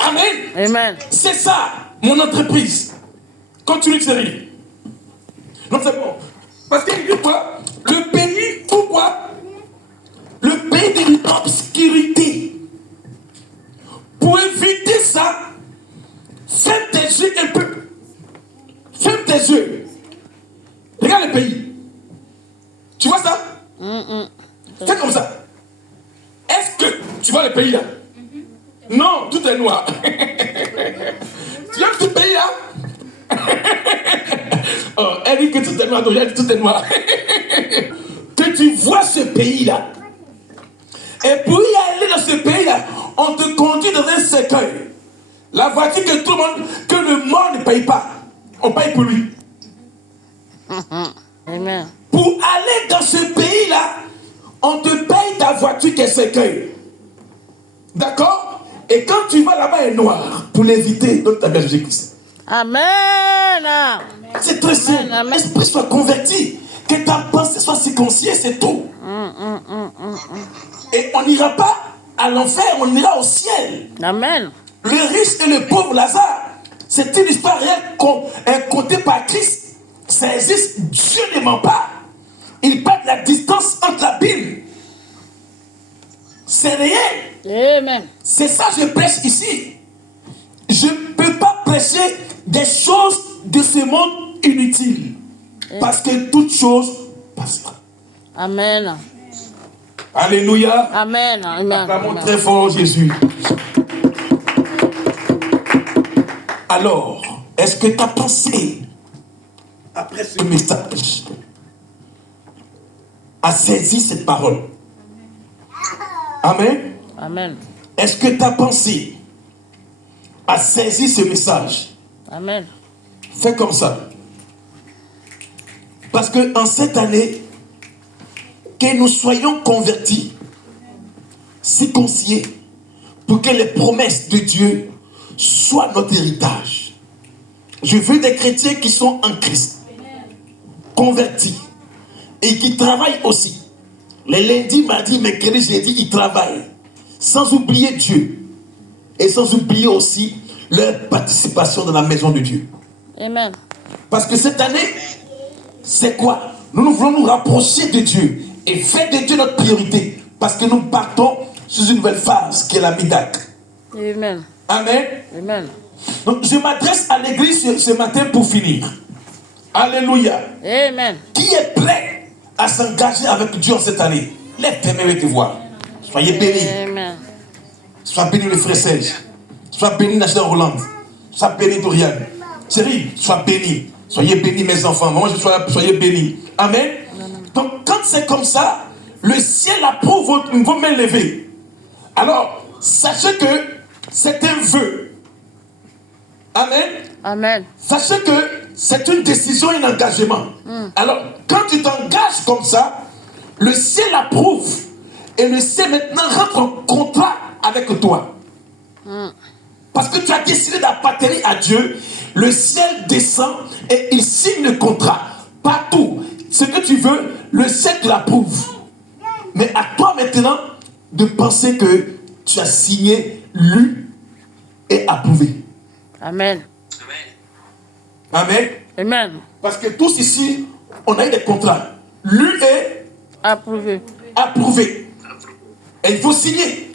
Amen. Amen. C'est ça, mon entreprise. Continue, série. Donc c'est bon. Parce que quoi? Le pays, pourquoi? Le pays de l'obscurité. Pour éviter ça, ferme tes yeux un peu. Ferme tes yeux. Regarde le pays. Tu vois ça? Fais comme ça. Est-ce que tu vois le pays là? Non, tout est noir. Tu vois ce pays là? Oh, elle dit que tout est noir, donc elle dit tout est noir. Que tu vois ce pays-là. Et pour y aller dans ce pays-là, on te conduit dans un cercueil. La voiture que tout le monde, que le mort ne paye pas. On paye pour lui. Amen. Pour aller dans ce pays-là, on te paye ta voiture qui est cercueil. D'accord? Et quand tu vas là-bas, elle est noire. Pour l'éviter, donc ta Belgique. Amen. C'est très simple. Amen. L'esprit soit converti. Que ta pensée soit circoncisée, c'est tout. Et on n'ira pas à l'enfer, on ira au ciel. Amen. Le riche et le pauvre Lazare, c'est une histoire réelle contée par Christ. Ça existe, Dieu ne ment pas. Il parle de la distance entre la Bible. C'est réel. Amen. C'est ça que je prêche ici. Je ne peux pas prêcher des choses de ce monde inutiles. Parce que toute chose passera. Amen. Alléluia. Amen. Amen. Acclamons Amen. très fort Jésus. Alors, est-ce que tu as pensé, après ce message, à saisir cette parole? Amen. Amen. Est-ce que tu as pensé à saisir ce message? Amen. Fais comme ça. Parce que en cette année, que nous soyons convertis, circoncis, pour que les promesses de Dieu soient notre héritage. Je veux des chrétiens qui sont en Christ, convertis, et qui travaillent aussi. Les lundis, mardis, mercredis, jeudi, ils travaillent. Sans oublier Dieu. Et sans oublier aussi leur participation dans la maison de Dieu. Amen. Parce que cette année, c'est quoi? Nous voulons nous rapprocher de Dieu et faire de Dieu notre priorité. Parce que nous partons sur une nouvelle phase qui est la Midak. Amen. Amen. Amen. Donc je m'adresse à l'église ce matin pour finir. Alléluia. Amen. Qui est prêt à s'engager avec Dieu en cette année? Lève tes mains et te voir. Soyez bénis. Amen. Sois béni le frère Serge. Sois béni National Roland. Sois béni Dorian. Chérie, sois béni. Soyez bénis mes enfants. Moi je soyez bénis. Amen. Donc quand c'est comme ça, le ciel approuve vos mains levées. Alors, sachez que c'est un vœu. Amen. Amen. Sachez que c'est une décision et un engagement. Alors, quand tu t'engages comme ça, le ciel approuve. Et le ciel maintenant rentre en contrat avec toi. Parce que tu as décidé d'appartenir à Dieu, le ciel descend et il signe le contrat. Partout, ce que tu veux, le ciel te l'approuve. Mais à toi maintenant de penser que tu as signé, lu et approuvé. Amen. Amen. Amen. Amen. Parce que tous ici, on a eu des contrats. Lu et Approuvé. approuvé. Et il faut signer.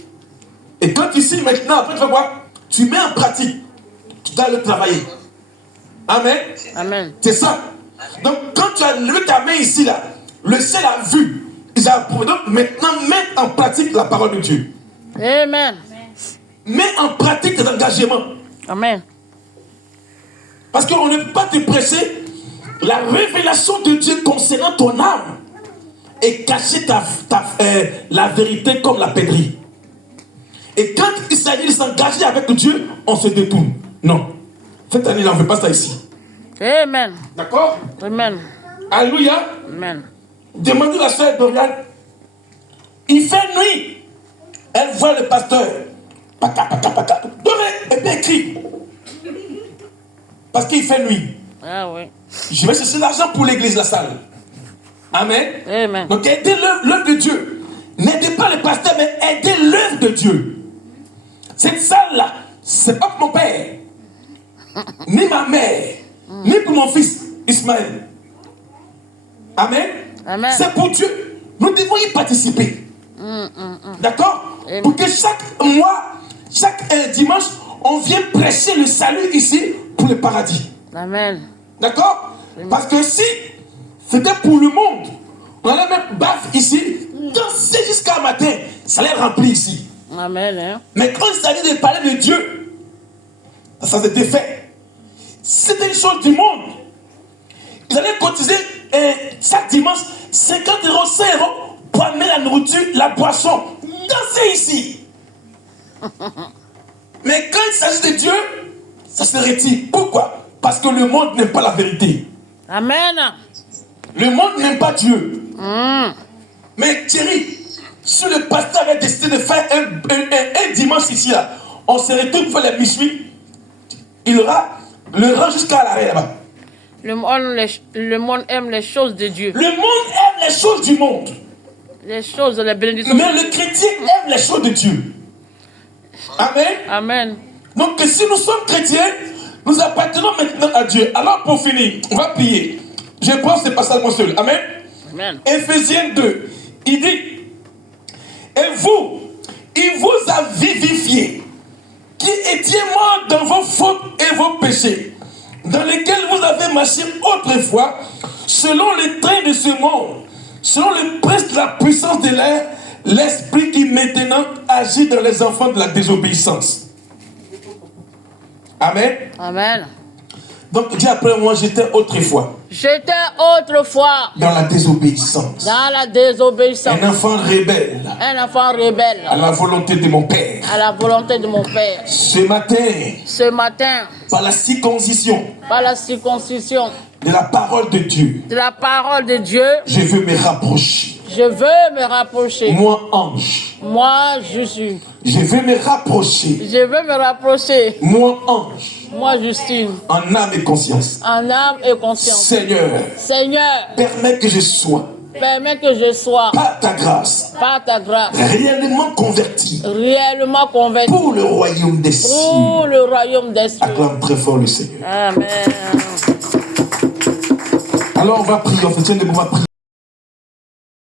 Et quand tu signes maintenant, après tu fais quoi? Tu mets en pratique. Tu dois le travailler. Amen. Amen. C'est ça. Donc quand tu as levé ta main ici, là, le ciel a vu. Ils ont approuvé. Donc maintenant, mets en pratique la parole de Dieu. Amen. Mets en pratique tes engagements. Amen. Parce qu'on ne peut pas te prêcher la révélation de Dieu concernant ton âme et cacher la vérité comme la pédrie. Et quand il s'agit de s'engager avec Dieu, on se détourne. Non. Cette année-là, on ne fait pas ça ici. Amen. D'accord? Amen. Alléluia. Amen. Demandez à la sœur Dorian. Il fait nuit. Elle voit le pasteur. Paka, paka, paka. Doré, et bien écrit. Parce qu'il fait nuit. Ah oui. Je vais chercher l'argent pour l'église, la salle. Amen. Amen. Donc aidez l'œuvre de Dieu. N'aidez pas le pasteur, mais aidez l'œuvre de Dieu. Cette salle-là, c'est pas pour mon père, ni ma mère, ni pour mon fils, Ismaël. Amen. Amen. C'est pour Dieu. Nous devons y participer. D'accord? Amen. Pour que chaque mois, chaque dimanche, on vient prêcher le salut ici pour le paradis. Amen. D'accord? Parce que si c'était pour le monde, on allait mettre baffe ici, danser jusqu'à matin, ça allait remplir ici. Amen. Hein? Mais quand il s'agit de parler de Dieu, ça s'était fait. C'était une chose du monde. Ils allaient cotiser chaque dimanche 50 euros, 100 euros pour amener la nourriture, la boisson. Danser ici. Mais quand il s'agit de Dieu, ça se retire. Pourquoi? Parce que le monde n'aime pas la vérité. Amen. Le monde n'aime pas Dieu. Mais Thierry, si le pasteur avait décidé de faire un dimanche ici, là, on se retourne pour faire les missuis, il aura le rang jusqu'à l'arrêt là-bas. Le monde aime les choses de Dieu. Le monde aime les choses du monde. Les choses, les bénédictions. Mais le chrétien aime les choses de Dieu. Amen. Amen. Donc si nous sommes chrétiens, nous appartenons maintenant à Dieu. Alors pour finir, on va prier. Je prends ce passage moi seul. Amen. Amen. Éphésiens 2, il dit, et vous, il vous a vivifié, qui étiez morts dans vos fautes et vos péchés, dans lesquels vous avez marché autrefois, selon les traits de ce monde, selon le prince de la puissance de l'air, l'esprit qui maintenant agit dans les enfants de la désobéissance. Amen. Amen. Donc dis après moi, j'étais autrefois J'étais autrefois dans la désobéissance. dans la désobéissance. Un enfant rebelle Un enfant rebelle à la volonté de mon père. à la volonté de mon père. Ce matin, Ce matin, par la circoncision par la circoncision de la parole de Dieu, de la parole de Dieu, je veux me rapprocher. je veux me rapprocher. Moi, ange, Moi, je suis. je veux me rapprocher. Je veux me rapprocher. Moi, ange, Moi, Justine, en âme et conscience. en âme et conscience. Seigneur, Seigneur, permets que je sois, permets que je sois, par ta grâce, par ta grâce, réellement converti réellement converti pour le royaume des cieux. pour le royaume des cieux. Acclame très fort le Seigneur. Amen. Alors on va prier, on se tient debout, on va prier.